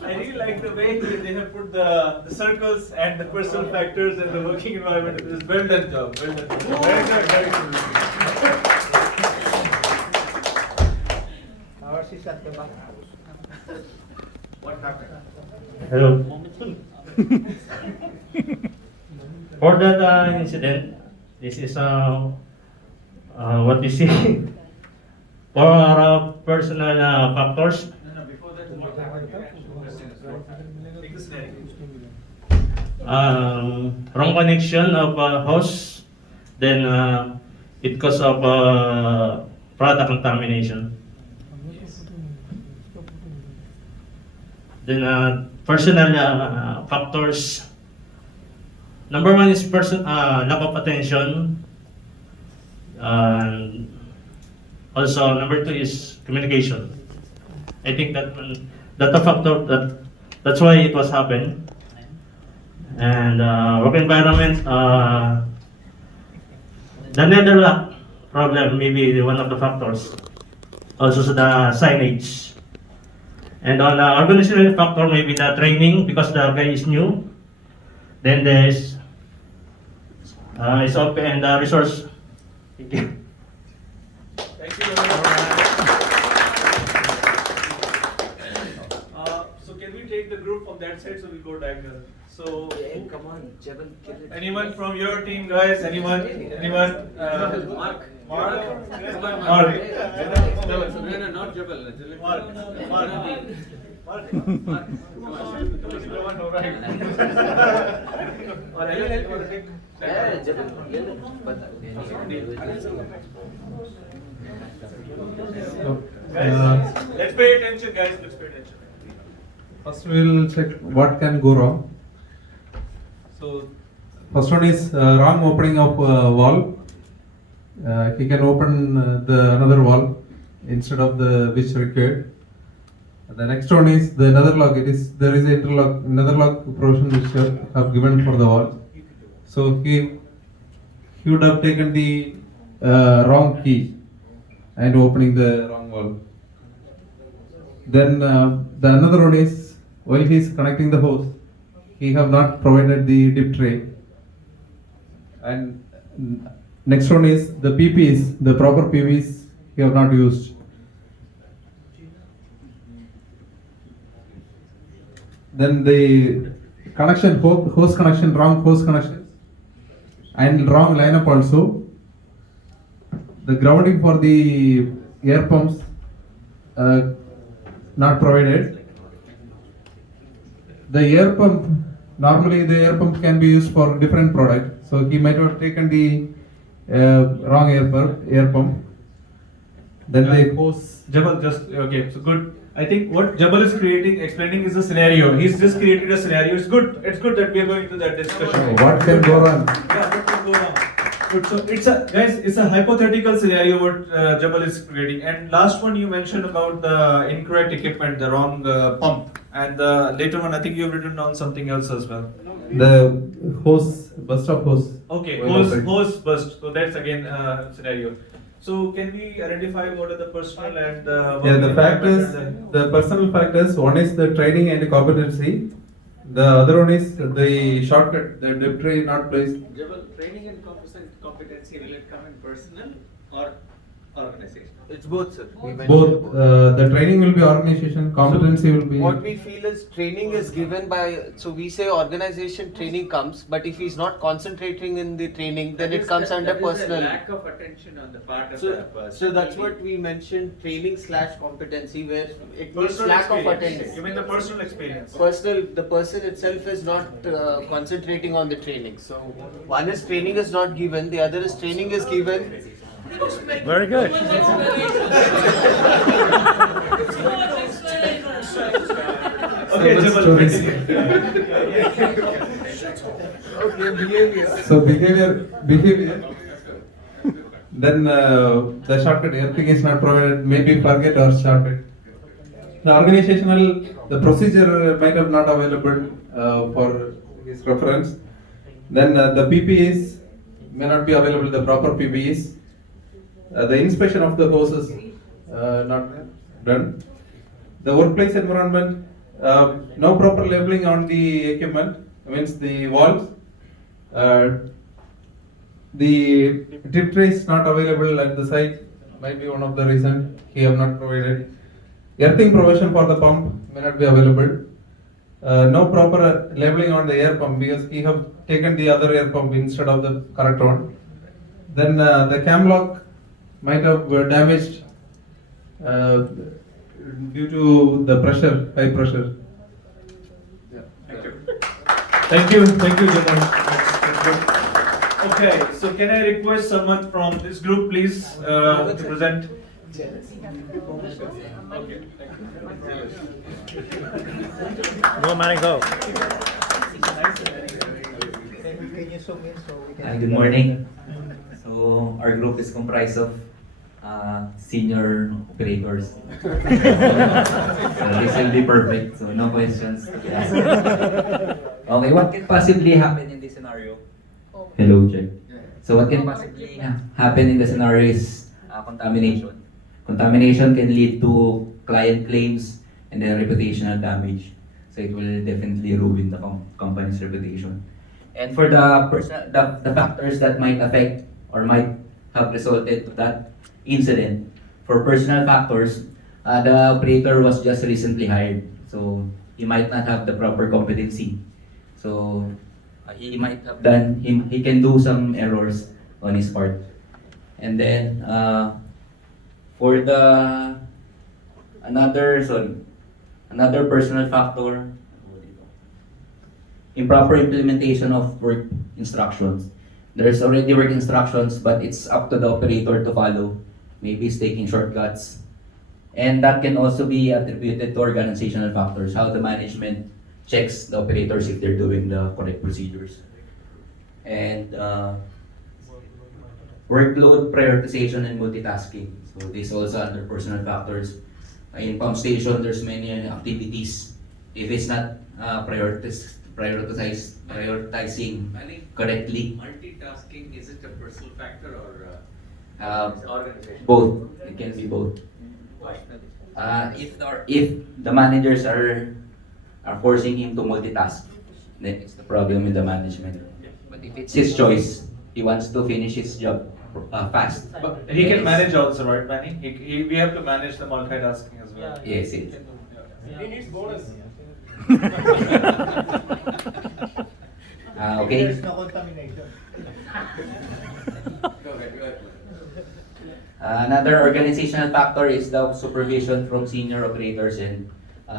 I really like the way they have put the circles and the personal factors and the working environment. It is well done job. Well done. Very good. What happened? Hello. For that incident, this is what you see. For our personal factors, wrong connection of hose, then it cause of product contamination. Then personal factors. Number one is lack of attention. Also, number two is communication. I think that's a factor that's why it was happened. And work environment, the nether lock problem may be one of the factors. also the signage. And on the organizational factor, maybe the training because the guy is new. Then there's SOP and the resource. Thank you. Thank you very much. So can we take the group from that side so we go diagonal? So come on, Jebel, kill it. anyone from your team, guys? Anyone? Anyone? Mark. Mark. Come on, Mark. No, not Jabal. Mark. Mark. Mark. Or Ellen, you want to take? Yeah, Jebel, Let's pay attention, guys. Let's pay attention. First we'll check what can go wrong. So first one is wrong opening of wall. He can open the another wall instead of the which required. The next one is the nether lock. There is a nether lock provision which have given for the wall. So he would have taken the wrong key and opening the wrong wall. Then the another one is while he is connecting the hose, he have not provided the dip tray. And next one is the PPs, the proper PPs he have not used. Then the connection, hose connection, wrong hose connection and wrong lineup also. The grounding for the air pumps not provided. The air pump, normally the air pump can be used for different product. So he might have taken the wrong air pump. Then the hose. Jabal, just okay. So good. I think what Jabal is explaining is a scenario. He's just created a scenario. It's good that we are going to that discussion. What can go wrong? Yeah, what can go wrong? Good. So it's a hypothetical scenario what Jabal is creating. And last one you mentioned about the incorrect equipment, the wrong pump, and the later one I think you've written down something else as well. The hose, burst of hose. Okay, hose burst. So that's again scenario. So can we identify what are the personal and the fact is the personal factors. One is the training and competency. The other one is the shortcut, the dip tray not placed. Jabal, training and competency will it come in personal or organization? It's both, sir. Both. The training will be organization, competency will be. What we feel is training is given by, so we say organization training comes, but if he's not concentrating in the training, then it comes under personal. Lack of attention on the part of So, the person. so that's what we mentioned, training / competency, where it means personal lack of experience. attendance. You mean the personal experience? The person itself is not concentrating on the training. So one is training is not given, the other is training is given. Very good. Okay, Jabal. Okay, behavior. So behavior. Then the shortcut, everything is not provided. Maybe forget or shortcut. The organizational, the procedure might have not available for his reference. Then the PPEs may not be available. The proper PPEs. The inspection of the hoses not done. The workplace environment, no proper labeling on the equipment, means the valves. The dip tray is not available at the site, might be one of the reason he have not provided. Earthing provision for the pump may not be available. No proper labeling on the air pump because he have taken the other air pump instead of the correct one. Then the cam lock might have damaged due to the pressure, high pressure. Thank you, Jabal. Okay, so can I request someone from this group, please, to present? Okay. Go, Manny, go. Good morning. So our group is comprised of senior operators. So this will be perfect. So no questions to be asked. Okay, what can possibly happen in this scenario? Hello, check. So what can possibly happen in the scenario is contamination. contamination can lead to client claims and then reputational damage. So it will definitely ruin the company's reputation. And for the factors that might affect or might have resulted to that incident, for personal factors, the operator was just recently hired, so he might not have the proper competency. So he might have done, he can do some errors on his part. And then for the another personal factor, improper implementation of work instructions. There's already work instructions, but it's up to the operator to follow. Maybe he's taking shortcuts. And that can also be attributed to organizational factors, how the management checks the operators if they're doing the correct procedures. And workload prioritization and multitasking. So this also under personal factors. In pump station, there's many activities. If it's not prioritizing correctly. Multitasking, is it a personal factor or organization? Both. It can be both. If the managers are forcing him to multitask, then it's the problem with the management. But if it's his choice, he wants to finish his job fast. But he can manage also, right, Manny? We have to manage the multitasking as well. Yes, yes. He needs bonus. Okay. There's no contamination. Another organizational factor is the supervision from senior operators and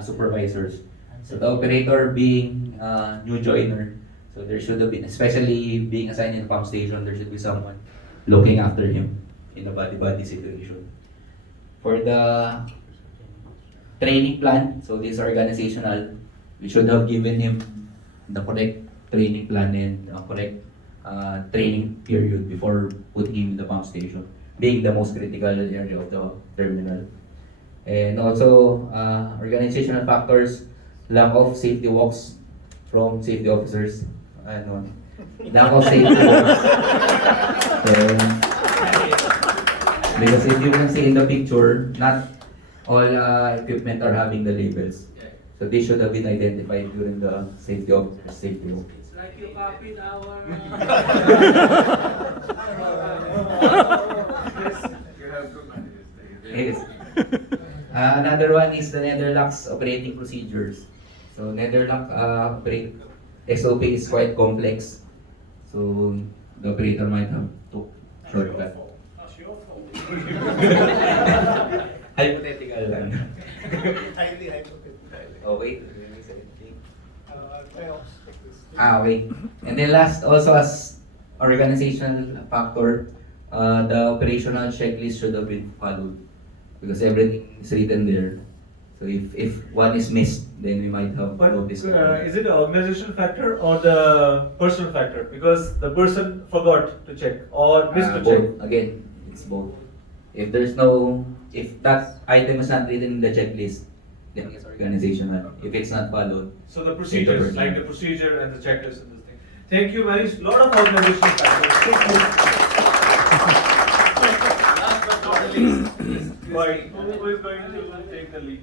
supervisors. So the operator being new joiner, so there should have been, especially being assigned in the pump station, there should be someone looking after him in a body-body situation. For the training plan, so this organizational, we should have given him the correct training plan and correct training period before putting him in the pump station, being the most critical area of the terminal. And also, organizational factors, lack of safety walks from safety officers. Lack of safety walks. Because if you can see in the picture, not all equipment are having the labels. So they should have been identified during the safety officer's safety walk. It's like you copied our. Yes. Another one is the Netherlocks operating procedures. So Netherlock SOP is quite complex. So the operator might have to shortcut. Hypothetical lang. Highly hypothetical. Oh wait, wait. And then last, also as organizational factor, the operational checklist should have been followed because everything is written there. So if one is missed, then we might have noticed. Is it the organizational factor or the personal factor? Because the person forgot to check or missed to check. Both. Again, it's both. If that item is not written in the checklist, then it's organizational. If it's not followed. So the procedures, like the procedure and the checklist and this thing. Thank you, Manny. Lot of organizational factors. Last but not least, who is going to take the lead?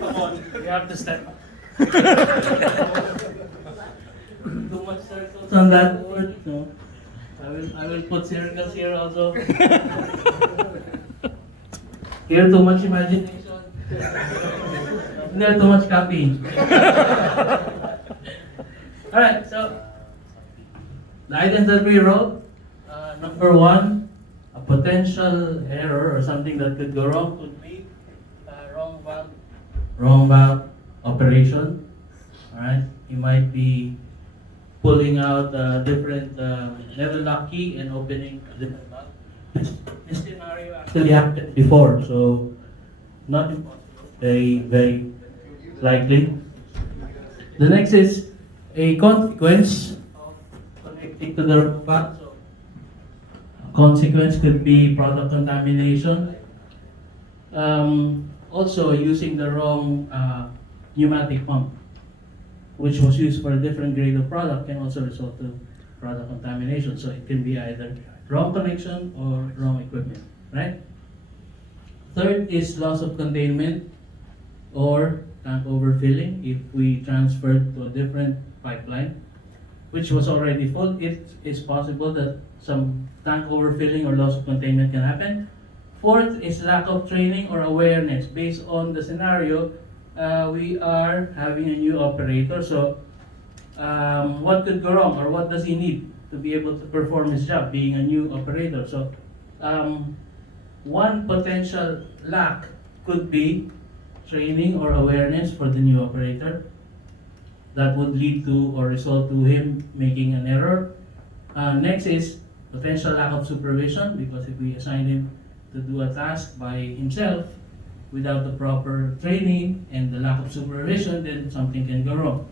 Come on, you have to step up. Too much circles on that word, so I will put circles here also. Here too much imagination. There too much copying. Alright, so the items that we wrote, number one, a potential error or something that could go wrong could be wrong valve operation. Alright, you might be pulling out a different Netherlock key and opening a different valve. This scenario actually happened before, so not impossible, very likely. The next is a consequence of connecting to the valve. So, consequence could be product contamination. Also, using the wrong pneumatic pump, which was used for a different grade of product, can also result to product contamination. So it can be either wrong connection or wrong equipment, right? Third is loss of containment or tank overfilling if we transferred to a different pipeline, which was already full. It is possible that some tank overfilling or loss of containment can happen. Fourth is lack of training or awareness. Based on the scenario, we are having a new operator. So what could go wrong, or what does he need to be able to perform his job being a new operator? So one potential lack could be training or awareness for the new operator. That would lead to or result to him making an error. Next is potential lack of supervision, because if we assign him to do a task by himself without the proper training and the lack of supervision, then something can go wrong.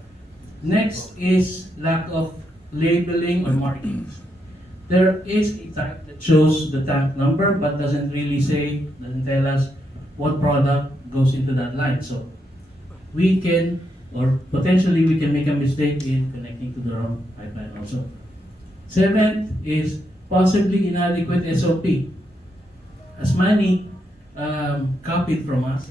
Next is lack of labeling or markings. There is a tank that shows the tank number but doesn't tell us what product goes into that line. So we can, or potentially we can make a mistake in connecting to the wrong pipeline also. Seventh is possibly inadequate SOP. As Manny copied from us,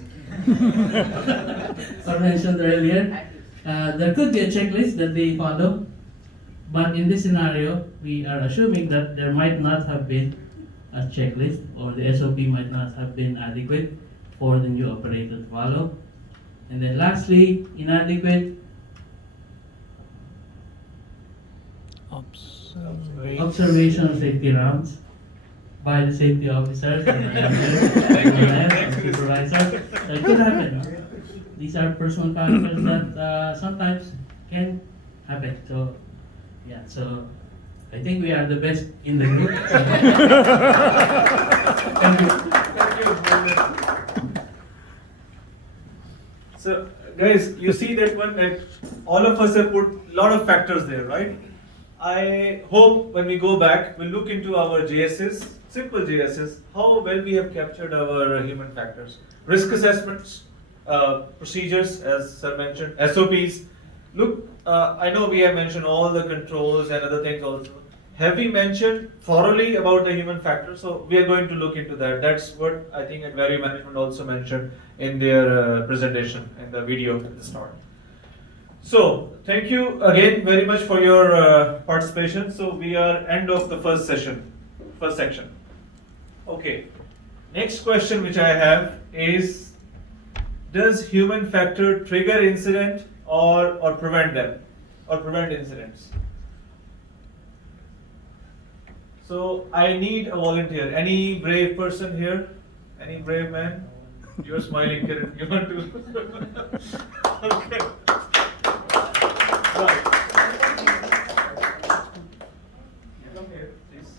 or mentioned earlier, there could be a checklist that they follow, but in this scenario, we are assuming that there might not have been a checklist, or the SOP might not have been adequate for the new operator to follow. And then lastly, inadequate observation of safety rounds by the safety officers and supervisor. It could happen. These are personal factors that sometimes can happen. So, yeah. So, I think we are the best in the group. Thank you. So, guys, you see that one, that all of us have put a lot of factors there, right? I hope when we go back, we'll look into our JSS, simple JSS, how well we have captured our human factors. Risk assessments, procedures, as Sir mentioned, SOPs. Look, I know we have mentioned all the controls and other things also. Have we mentioned thoroughly about the human factor? So we are going to look into that. That's what I think Value Management also mentioned in their presentation and the video at the start. So thank you again very much for your participation. So we are end of the first section, first section. Okay. Next question which I have is, does human factor trigger incident or prevent them, or prevent incidents? So I need a volunteer. Any brave person here? Any brave man? You're smiling, Kiran. You want to? Okay. Right. Come here, please.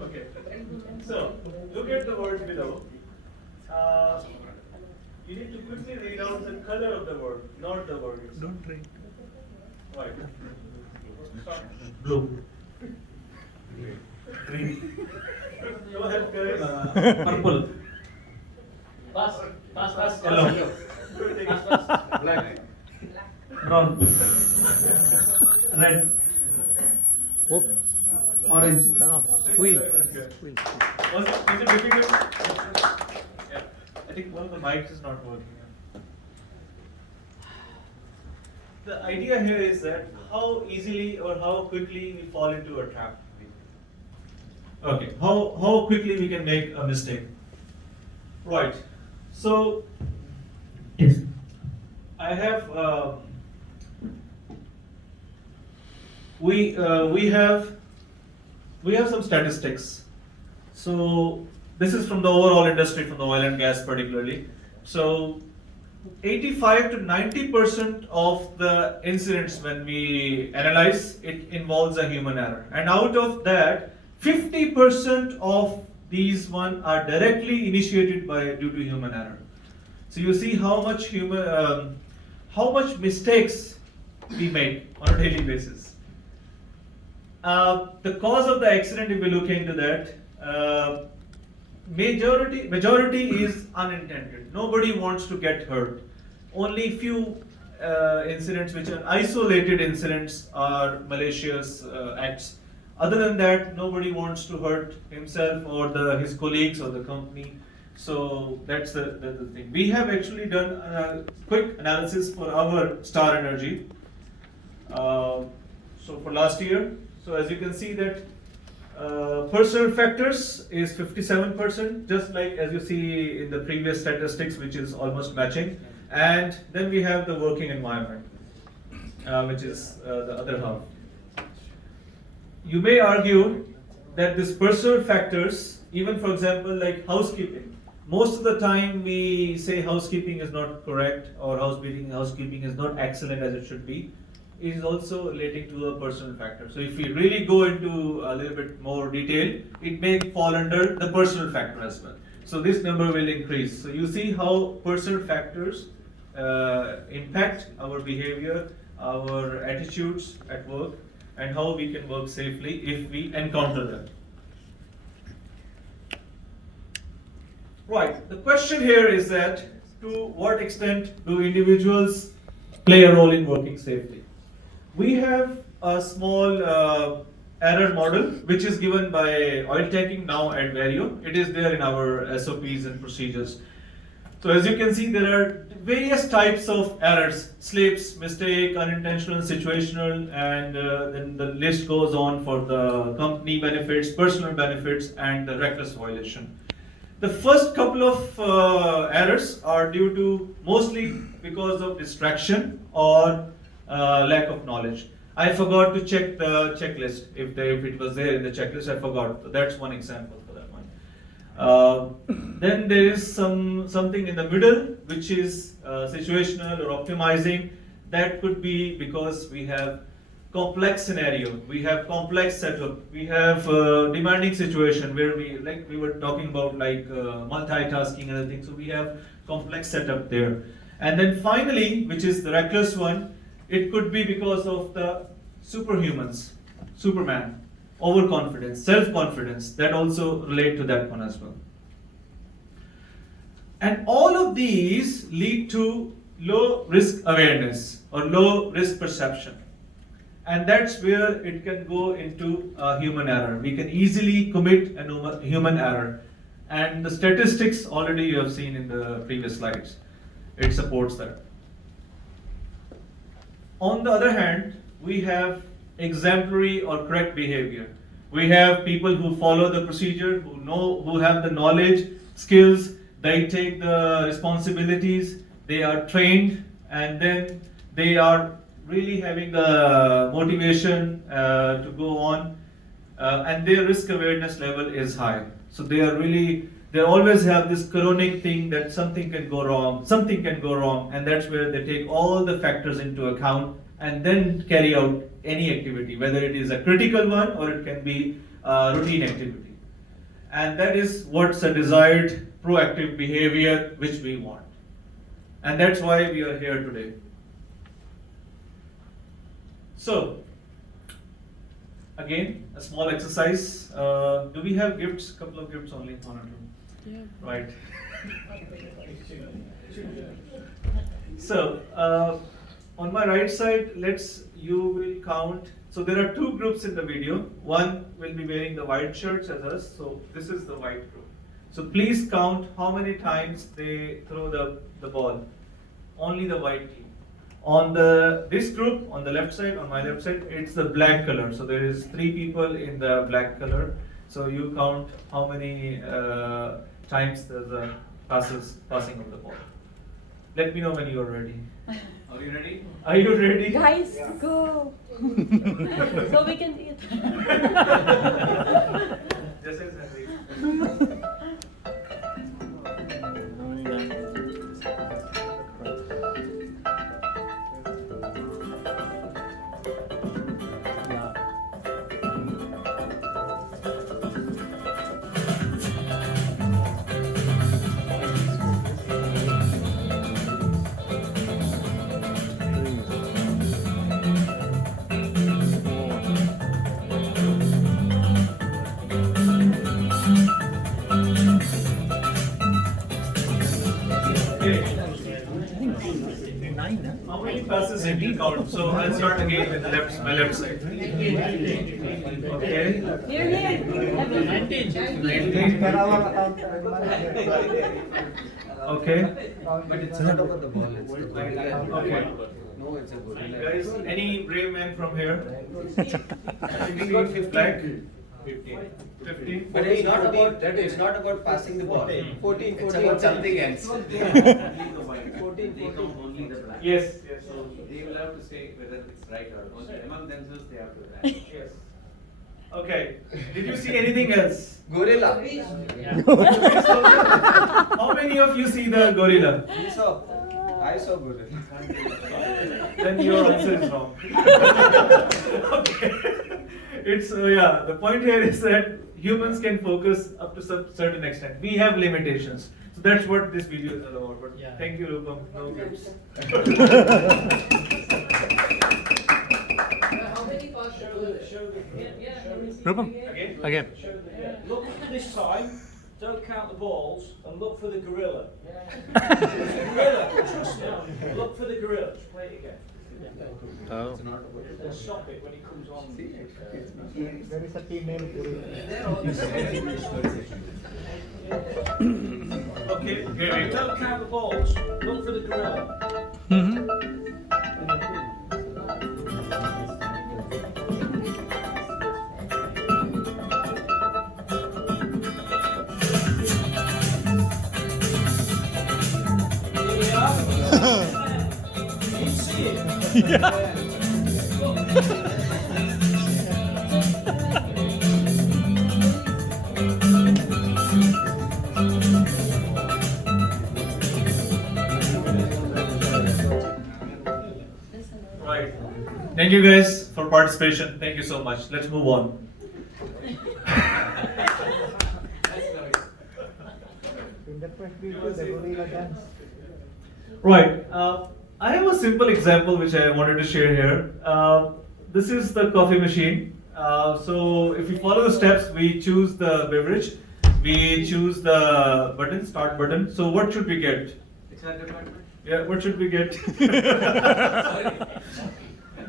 Okay. So look at the words below. You need to quickly read out the color of the word, not the word itself. Don't read. White. Blue. Green. Go ahead, Kiran. Purple. Pass. Yellow. Black. Brown. Red. Oops. Orange. Squeal. Was it difficult? Yeah. I think one of the mics is not working. The idea here is that how easily or how quickly we fall into a trap. Okay, how quickly we can make a mistake. Right. So I have we have some statistics. So this is from the overall industry, from the oil and gas particularly. So 85 to 90% of the incidents when we analyze, it involves a human error. And out of that, 50% of these one are directly initiated due to human error. So you see how much mistakes we make on a daily basis. The cause of the accident, if we look into that, majority is unintended. Nobody wants to get hurt. Only few incidents which are isolated incidents are malicious acts Other than that, nobody wants to hurt himself or his colleagues or the company. So that's the thing. We have actually done a quick analysis for our Star Energy. So for last year, so as you can see that personal factors is 57%, just like as you see in the previous statistics, which is almost matching. And then we have the working environment, which is the other half. You may argue that this personal factors, even for example like housekeeping, most of the time we say housekeeping is not correct or housekeeping is not excellent as it should be. It is also relating to a personal factor. So if we really go into a little bit more detail, it may fall under the personal factor as well. So this number will increase. So you see how personal factors impact our behavior, our attitudes at work, and how we can work safely if we encounter them. Right, the question here is that to what extent do individuals play a role in working safely? We have a small error model which is given by Oil Tanking now at Vario. It is there in our SOPs and procedures. So as you can see, there are various types of errors: slips, mistake, unintentional, situational, and then the list goes on for the company benefits, personal benefits, and the reckless violation. The first couple of errors are due to mostly because of distraction or lack of knowledge. I forgot to check the checklist. If it was there in the checklist, I forgot. So that's one example for that one. Then there is something in the middle, which is situational or optimizing. That could be because we have complex scenario, we have complex setup, we have demanding situation where we were talking about multitasking and other things. So we have complex setup there. And then finally, which is the reckless one, it could be because of the superhumans, Superman, overconfidence, self-confidence, that also relate to that one as well. And all of these lead to low risk awareness or low risk perception. And that's where it can go into a human error. We can easily commit a human error. And the statistics already you have seen in the previous slides. It supports that. On the other hand, we have exemplary or correct behavior. We have people who follow the procedure, who have the knowledge, skills, they take the responsibilities, they are trained, and then they are really having the motivation to go on, and their risk awareness level is high. So they always have this chronic thing that something can go wrong, and that's where they take all the factors into account and then carry out any activity, whether it is a critical one or it can be a routine activity. And that is what's a desired proactive behavior which we want. And that's why we are here today. So, again, a small exercise. Do we have gifts? Couple of gifts only, one or two. Yeah. Right. So, on my right side, you will count. So there are two groups in the video. One will be wearing the white shirts as us. So this is the white group. So please count how many times they throw the ball. Only the white team. On this group, on the left side, on my left side, it's the black color. So there is 3 people in the black color. So you count how many times there's a passing of the ball. Let me know when you are ready. Are you ready? Are you ready? Guys, go! So we can eat. This is Henry. How many passes did you count? So I'll start again with my left side. Okay. Okay. But it's not about the ball, it's the gorilla. Okay. No, it's a gorilla. Guys, any brave man from here? We got 15. Black? 15. But it's not about passing the ball. 14. It's about something else. 14. Only the black. Yes. So they will have to say whether it's right or wrong. Among themselves, they have to write. Yes. Okay. Did you see anything else? Gorilla. How many of you see the gorilla? I saw gorilla. Then your answer is wrong. Okay. It's the point here is that humans can focus up to some certain extent. We have limitations. So that's what this video is all about. But thank you, Rupam. No gifts. Rupam, again. Look this time, don't count the balls, and look for the gorilla. Gorilla, trust me. Look for the gorilla. Just play it again. Oh. And stop it when it comes on. There is a female gorilla. Okay. Don't count the balls, look for the gorilla. You see it? Right. Thank you guys for participation. Thank you so much. Let's move on. In the first video, the gorilla dance. Right. I have a simple example which I wanted to share here. This is the coffee machine. So if you follow the steps, we choose the beverage, we choose the button, start button. So what should we get? Yeah, what should we get?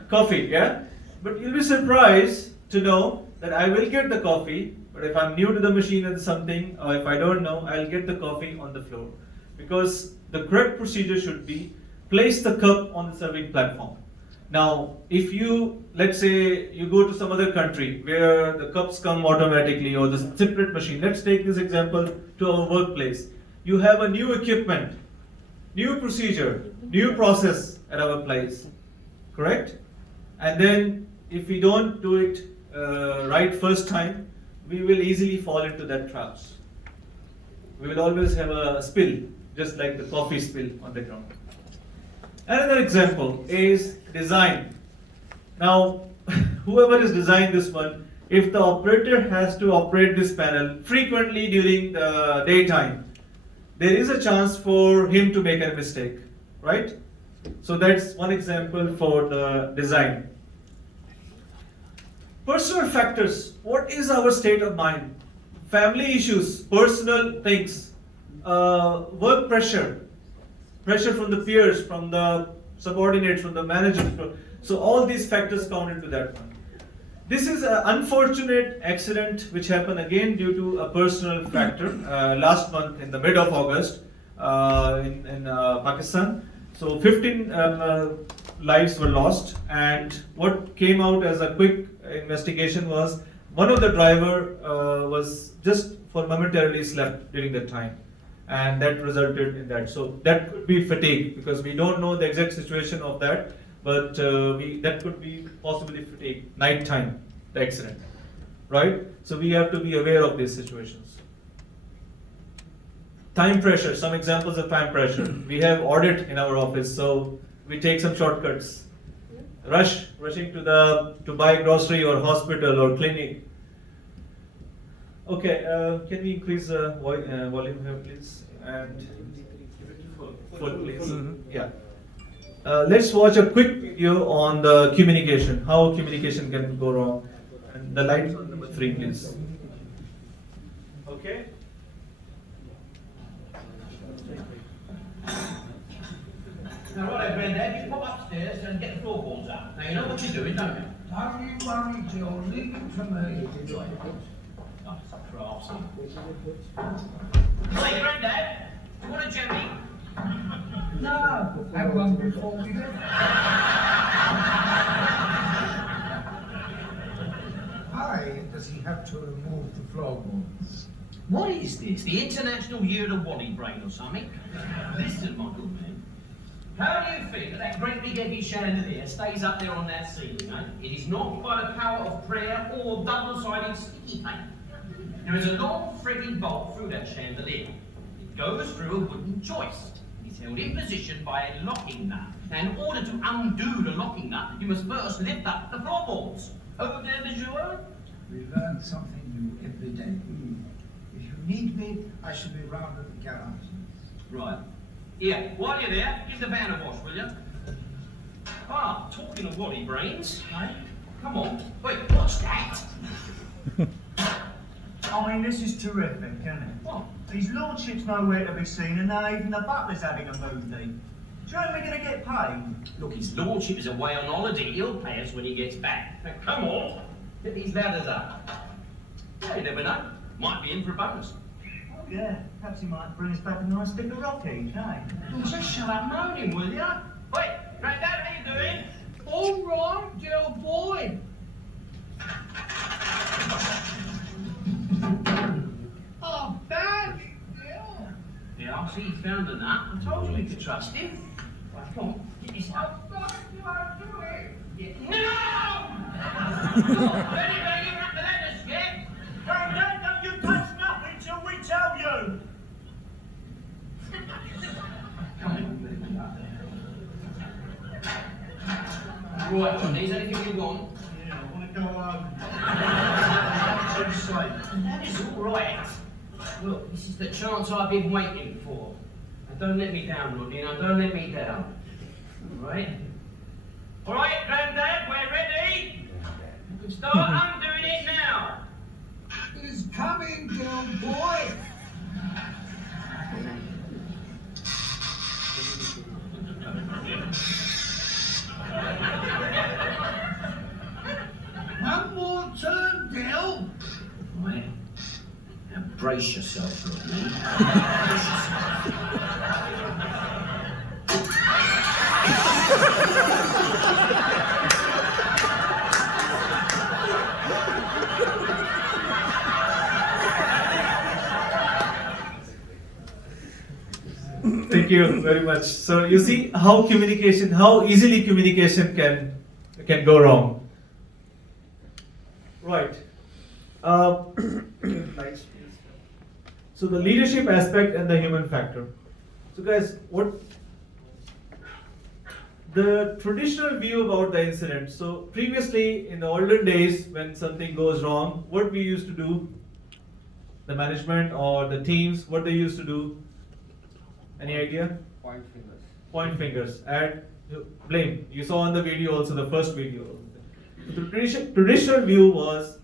Coffee, yeah? But you'll be surprised to know that I will get the coffee, but if I'm new to the machine and something, or if I don't know, I'll get the coffee on the floor. Because the correct procedure should be place the cup on the serving platform. Now, if you, let's say you go to some other country where the cups come automatically or the separate machine, let's take this example to our workplace. You have a new equipment, new procedure, new process at our place, correct? And then if we don't do it right first time, we will easily fall into that traps. We will always have a spill, just like the coffee spill on the ground. Another example is design. Now, whoever has designed this one, if the operator has to operate this panel frequently during the daytime, there is a chance for him to make a mistake, right? So that's one example for the design. Personal factors. What is our state of mind? Family issues, personal things, work pressure, pressure from the peers, from the subordinates, from the managers. So all these factors count into that one. This is an unfortunate accident which happened again due to a personal factor last month in the mid of August in Pakistan. So 15 lives were lost, and what came out as a quick investigation was one of the driver was just for momentarily slept during that time, and that resulted in that. So that could be fatigue, because we don't know the exact situation of that, but that could be possibly fatigue, night time, the accident, right? So we have to be aware of these situations. Time pressure, some examples of time pressure. We have audit in our office, so we take some shortcuts. Rushing to buy grocery or hospital or clinic. Okay, can we increase the volume here, please? And full, please. Yeah. Let's watch a quick video on the communication, how communication can go wrong. And the lights on number 3, please. Okay. Now, right, Grandad, you pop upstairs and get the floorboards up. Now, you know what you're doing, don't you? Don't you worry, Jill. Leave it to me. Oh, for arse. Hey, Grandad, do you want a jelly? No, have one before we leave. Why does he have to remove the floorboards? What is this? The International Year of the Wally Brain or something? Listen, my good man. How do you think that great big heavy chandelier stays up there on that ceiling, eh? It is not by the power of prayer or double-sided sticky tape. There is a long threaded bolt through that chandelier. It goes through a wooden joist. It's held in position by a locking nut. Now, in order to undo the locking nut, you must first lift up the floorboards. Over there, monsieur? We learn something new every day. If you need me, I shall be round at the garage. Right. Here, while you're there, give the van a wash, will you? Ah, talking of Wally Brains, eh? Come on. Wait, what's that? I mean, this is terrific, isn't it? What? His lordship's nowhere to be seen, and now even the butler's having a mood day. Do you know we're going to get paid? Look, his lordship is away on holiday. He'll pay us when he gets back. Now, come on, get these ladders up. Yeah, you never know. Might be in for a bonus. Oh, yeah. Perhaps he might bring us back a nice stick of rock each, eh? Well, just shut up moaning, will you? Wait, Grandad, how you doing? All right, Jill boy. Oh, bad. Yeah, I see you found a nut. I told you we could trust him. Right, come on, get this up. Yeah. No! Look, ready, you're up the ladders, yeah? Grandad, don't you touch nothing till we tell you! Come on, right, Johnny, is anything you want? Yeah, I want to go home. That is all right. Look, this is the chance I've been waiting for. Now don't let me down, Rodney, now don't let me down. All right? All right, Grandad, we're ready. You can start undoing it now. He's coming, Jill boy. One more turn, Jill. Right. Now brace yourself, Rodney. Brace yourself. Thank you very much. So you see how easily communication can go wrong. Right. So the leadership aspect and the human factor. So guys, what the traditional view about the incident. So previously in the olden days when something goes wrong, what we used to do, the management or the teams, what they used to do, any idea? Point fingers. Point fingers and blame. You saw on the video also, the first video. The traditional view was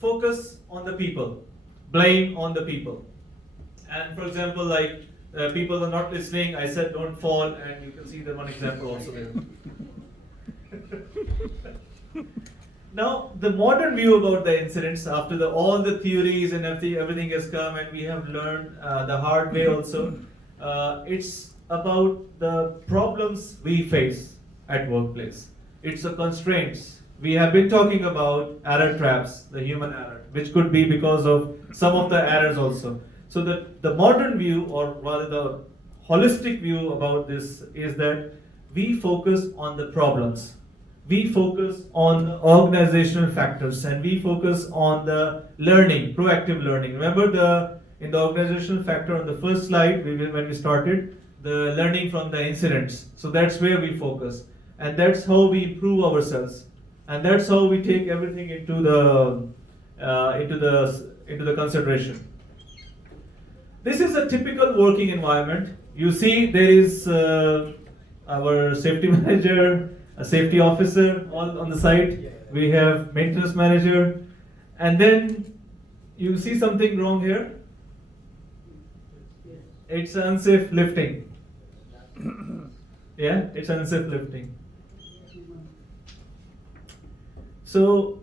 focus on the people, blame on the people. And for example, like people are not listening, I said don't fall, and you can see the one example also there. Now, the modern view about the incidents, after all the theories and everything has come and we have learned the hard way also, it's about the problems we face at workplace. It's the constraints. We have been talking about error traps, the human error, which could be because of some of the errors also. So the modern view, or rather the holistic view about this, is that we focus on the problems. We focus on organizational factors and we focus on the learning, proactive learning. Remember in the organizational factor on the first slide, when we started, the learning from the incidents. So that's where we focus. And that's how we improve ourselves. And that's how we take everything into the consideration. This is a typical working environment. You see there is our safety manager, a safety officer all on the side. We have maintenance manager. And then you see something wrong here. It's unsafe lifting. Yeah, it's unsafe lifting. So,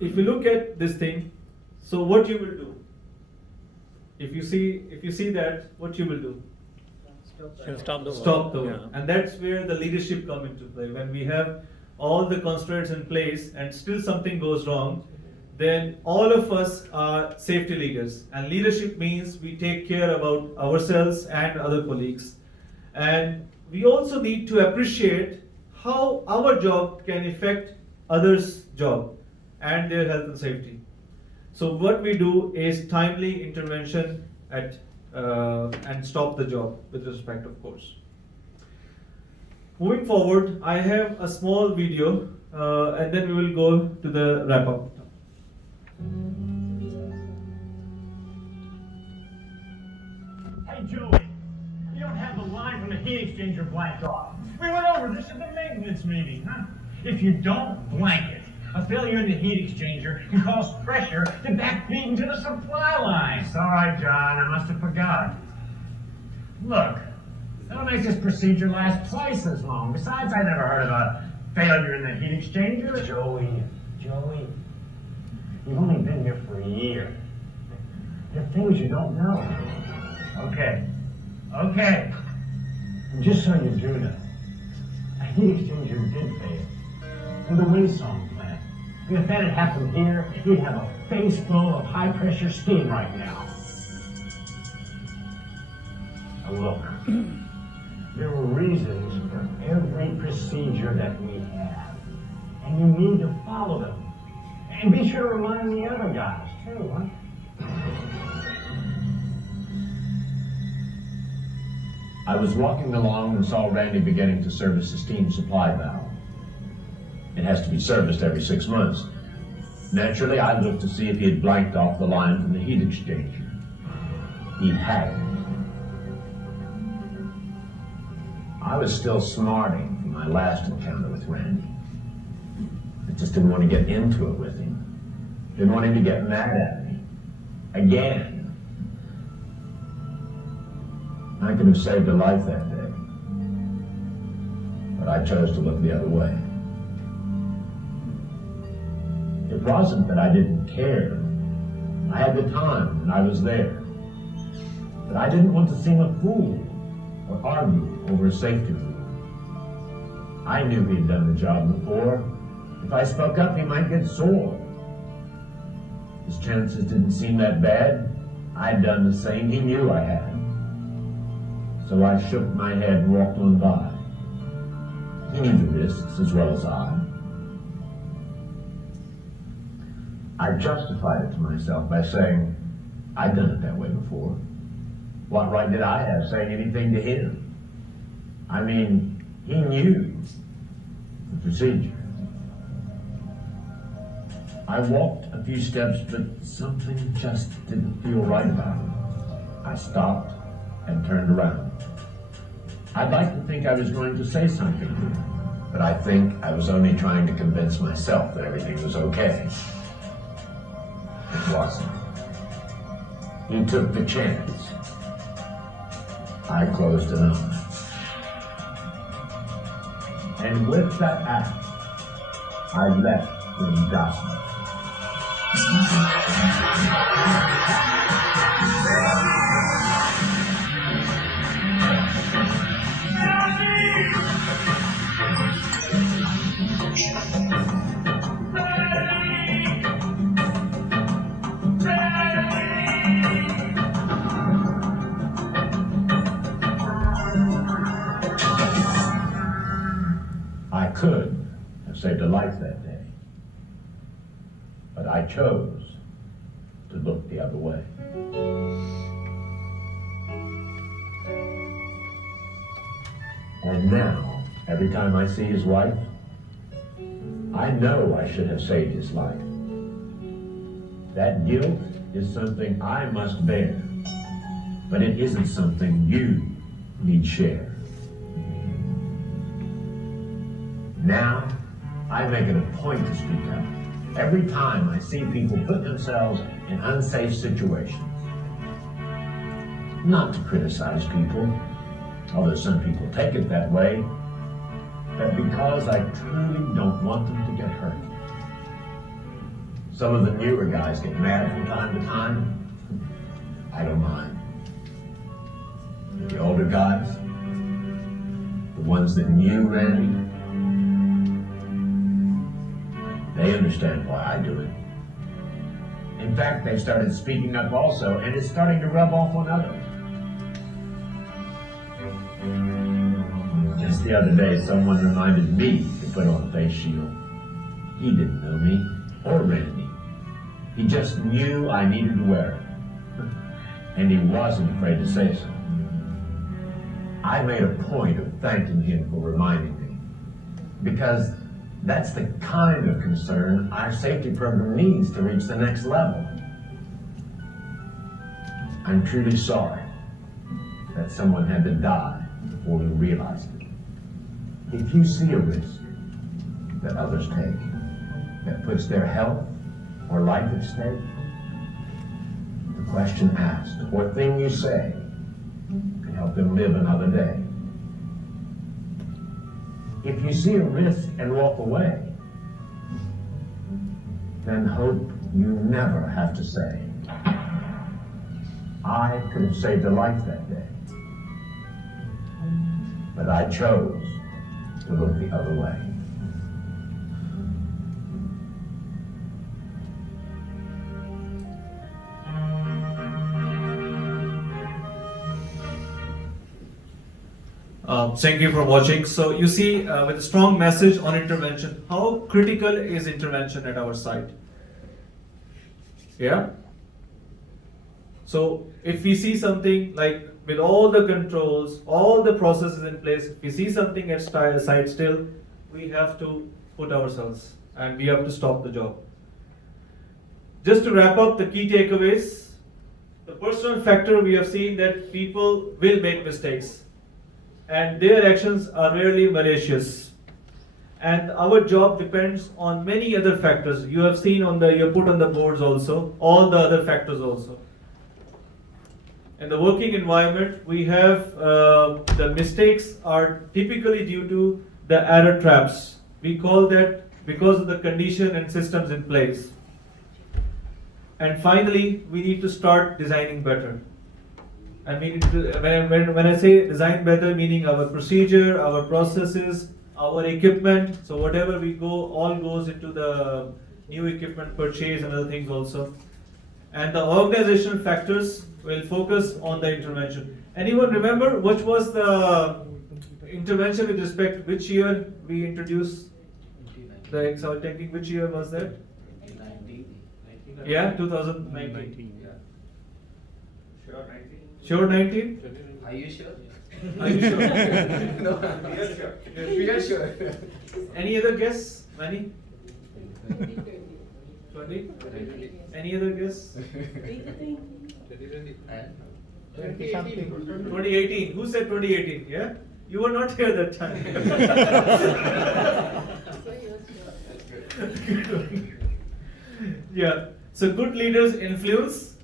if you look at this thing, so what you will do? If you see that, what you will do? Stop the Stop the work. work. And that's where the leadership come into play. When we have all the constraints in place and still something goes wrong, then all of us are safety leaders. And leadership means we take care about ourselves and other colleagues. And we also need to appreciate how our job can affect others' job and their health and safety. So what we do is timely intervention and stop the job with respect, of course. Moving forward, I have a small video and then we will go to the wrap up. Hey, Joey, you don't have the line from the heat exchanger blanked off. We went over this at the maintenance meeting, huh? If you don't blank it, a failure in the heat exchanger can cause pressure to backfeed into the supply line. Sorry, John, I must have forgot. Look, that'll make this procedure last twice as long. Besides, I never heard of a failure in the heat exchanger. Joey, you've only been here for a year. There are things you don't know. Okay. And just so you do know, a heat exchanger did fail in the Windsong plant. And if that had happened here, you'd have a face full of high pressure steam right now. Now look, there were reasons for every procedure that we have, and you need to follow them. And be sure to remind the other guys too, huh? I was walking along and saw Randy beginning to service the steam supply valve. It has to be serviced every 6 months. Naturally, I looked to see if he had blanked off the line from the heat exchanger. He hadn't. I was still smarting from my last encounter with Randy. I just didn't want to get into it with him. Didn't want him to get mad at me. Again. I could have saved a life that day. But I chose to look the other way. It wasn't that I didn't care. I had the time and I was there. But I didn't want to seem a fool or argue over a safety rule. I knew he'd done the job before. If I spoke up, he might get sore. His chances didn't seem that bad. I'd done the same he knew I had. So I shook my head and walked on by. He knew the risks as well as I. I justified it to myself by saying, I'd done it that way before. What right did I have saying anything to him? I mean, he knew the procedure. I walked a few steps, but something just didn't feel right about it. I stopped and turned around. I'd like to think I was going to say something, but I think I was only trying to convince myself that everything was okay. It wasn't. He took the chance. I closed an eye. And with that act, I left him gossiping. I could have saved a life that day, but I chose to look the other way. And now, every time I see his wife, I know I should have saved his life. That guilt is something I must bear, but it isn't something you need share. Now, I make it a point to speak up every time I see people put themselves in unsafe situations. Not to criticize people, Although some people take it that way, but because I truly don't want them to get hurt. Some of the newer guys get mad from time to time. I don't mind. The older guys, the ones that knew Randy, they understand why I do it. In fact, they've started speaking up also, and it's starting to rub off on others. Just the other day, someone reminded me to put on a face shield. He didn't know me or Randy. He just knew I needed to wear it. And he wasn't afraid to say so. I made a point of thanking him for reminding me, because that's the kind of concern our safety program needs to reach the next level. I'm truly sorry that someone had to die before we realized it. If you see a risk that others take that puts their health or life at stake, the question asked or thing you say can help them live another day. If you see a risk and walk away, then hope you never have to say, I could have saved a life that day, but I chose to look the other way. Thank you for watching. So you see, with a strong message on intervention, how critical is intervention at our site? Yeah? So if we see something like with all the controls, all the processes in place, if we see something at site still, we have to put ourselves and we have to stop the job. Just to wrap up the key takeaways, the personal factor, we have seen that people will make mistakes and their actions are rarely malicious. And our job depends on many other factors. You have seen you put on the boards also, all the other factors also. In the working environment, we have the mistakes are typically due to the error traps. We call that because of the condition and systems in place. And finally, we need to start designing better. And we need to, when I say design better, meaning our procedure, our processes, our equipment. So whatever we go, all goes into the new equipment purchase and other things also. And the organizational factors will focus on the intervention. Anyone remember which was the intervention with respect, which year we introduced the XR technique? Which year was that? 2019. Yeah, 2019. Sure, 19? Are you sure? Are you sure? No, we are sure. We are sure. Any other guess? Manny? 20? Any other guess? 2018. Who said 2018? Yeah? You were not here that time. Yeah. So good leaders influence.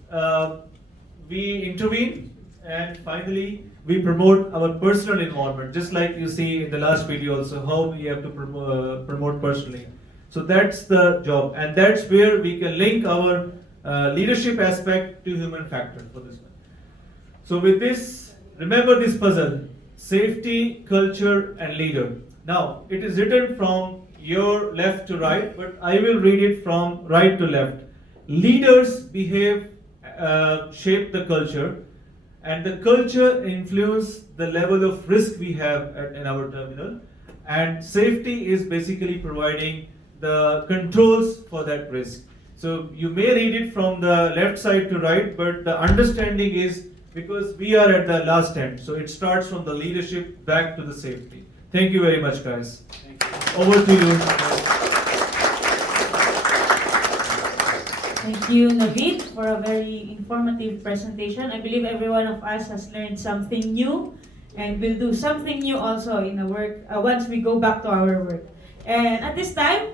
We intervene. And finally, we promote our personal involvement, just like you see in the last video also, how we have to promote personally. So that's the job, and that's where we can link our leadership aspect to human factor for this one. So with this, remember this puzzle: safety, culture, and leader. Now, it is written from your left to right, but I will read it from right to left. Leaders behave, shape the culture. And the culture influences the level of risk we have in our terminal. And safety is basically providing the controls for that risk. So you may read it from the left side to right, but the understanding is because we are at the last end. So it starts from the leadership back to the safety. Thank you very much, guys. Over to you. Thank you, Navid, for a very informative presentation. I believe every one of us has learned something new and will do something new also in the work once we go back to our work. And at this time,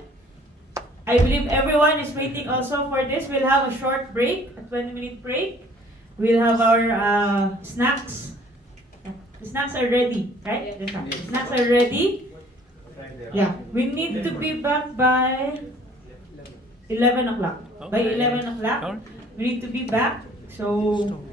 I believe everyone is waiting also for this. We'll have a short break, a 20-minute break. We'll have our snacks The snacks are ready, right? The snacks are ready. Yeah, we need to be back by 11 o'clock. By 11 o'clock, we need to be back. So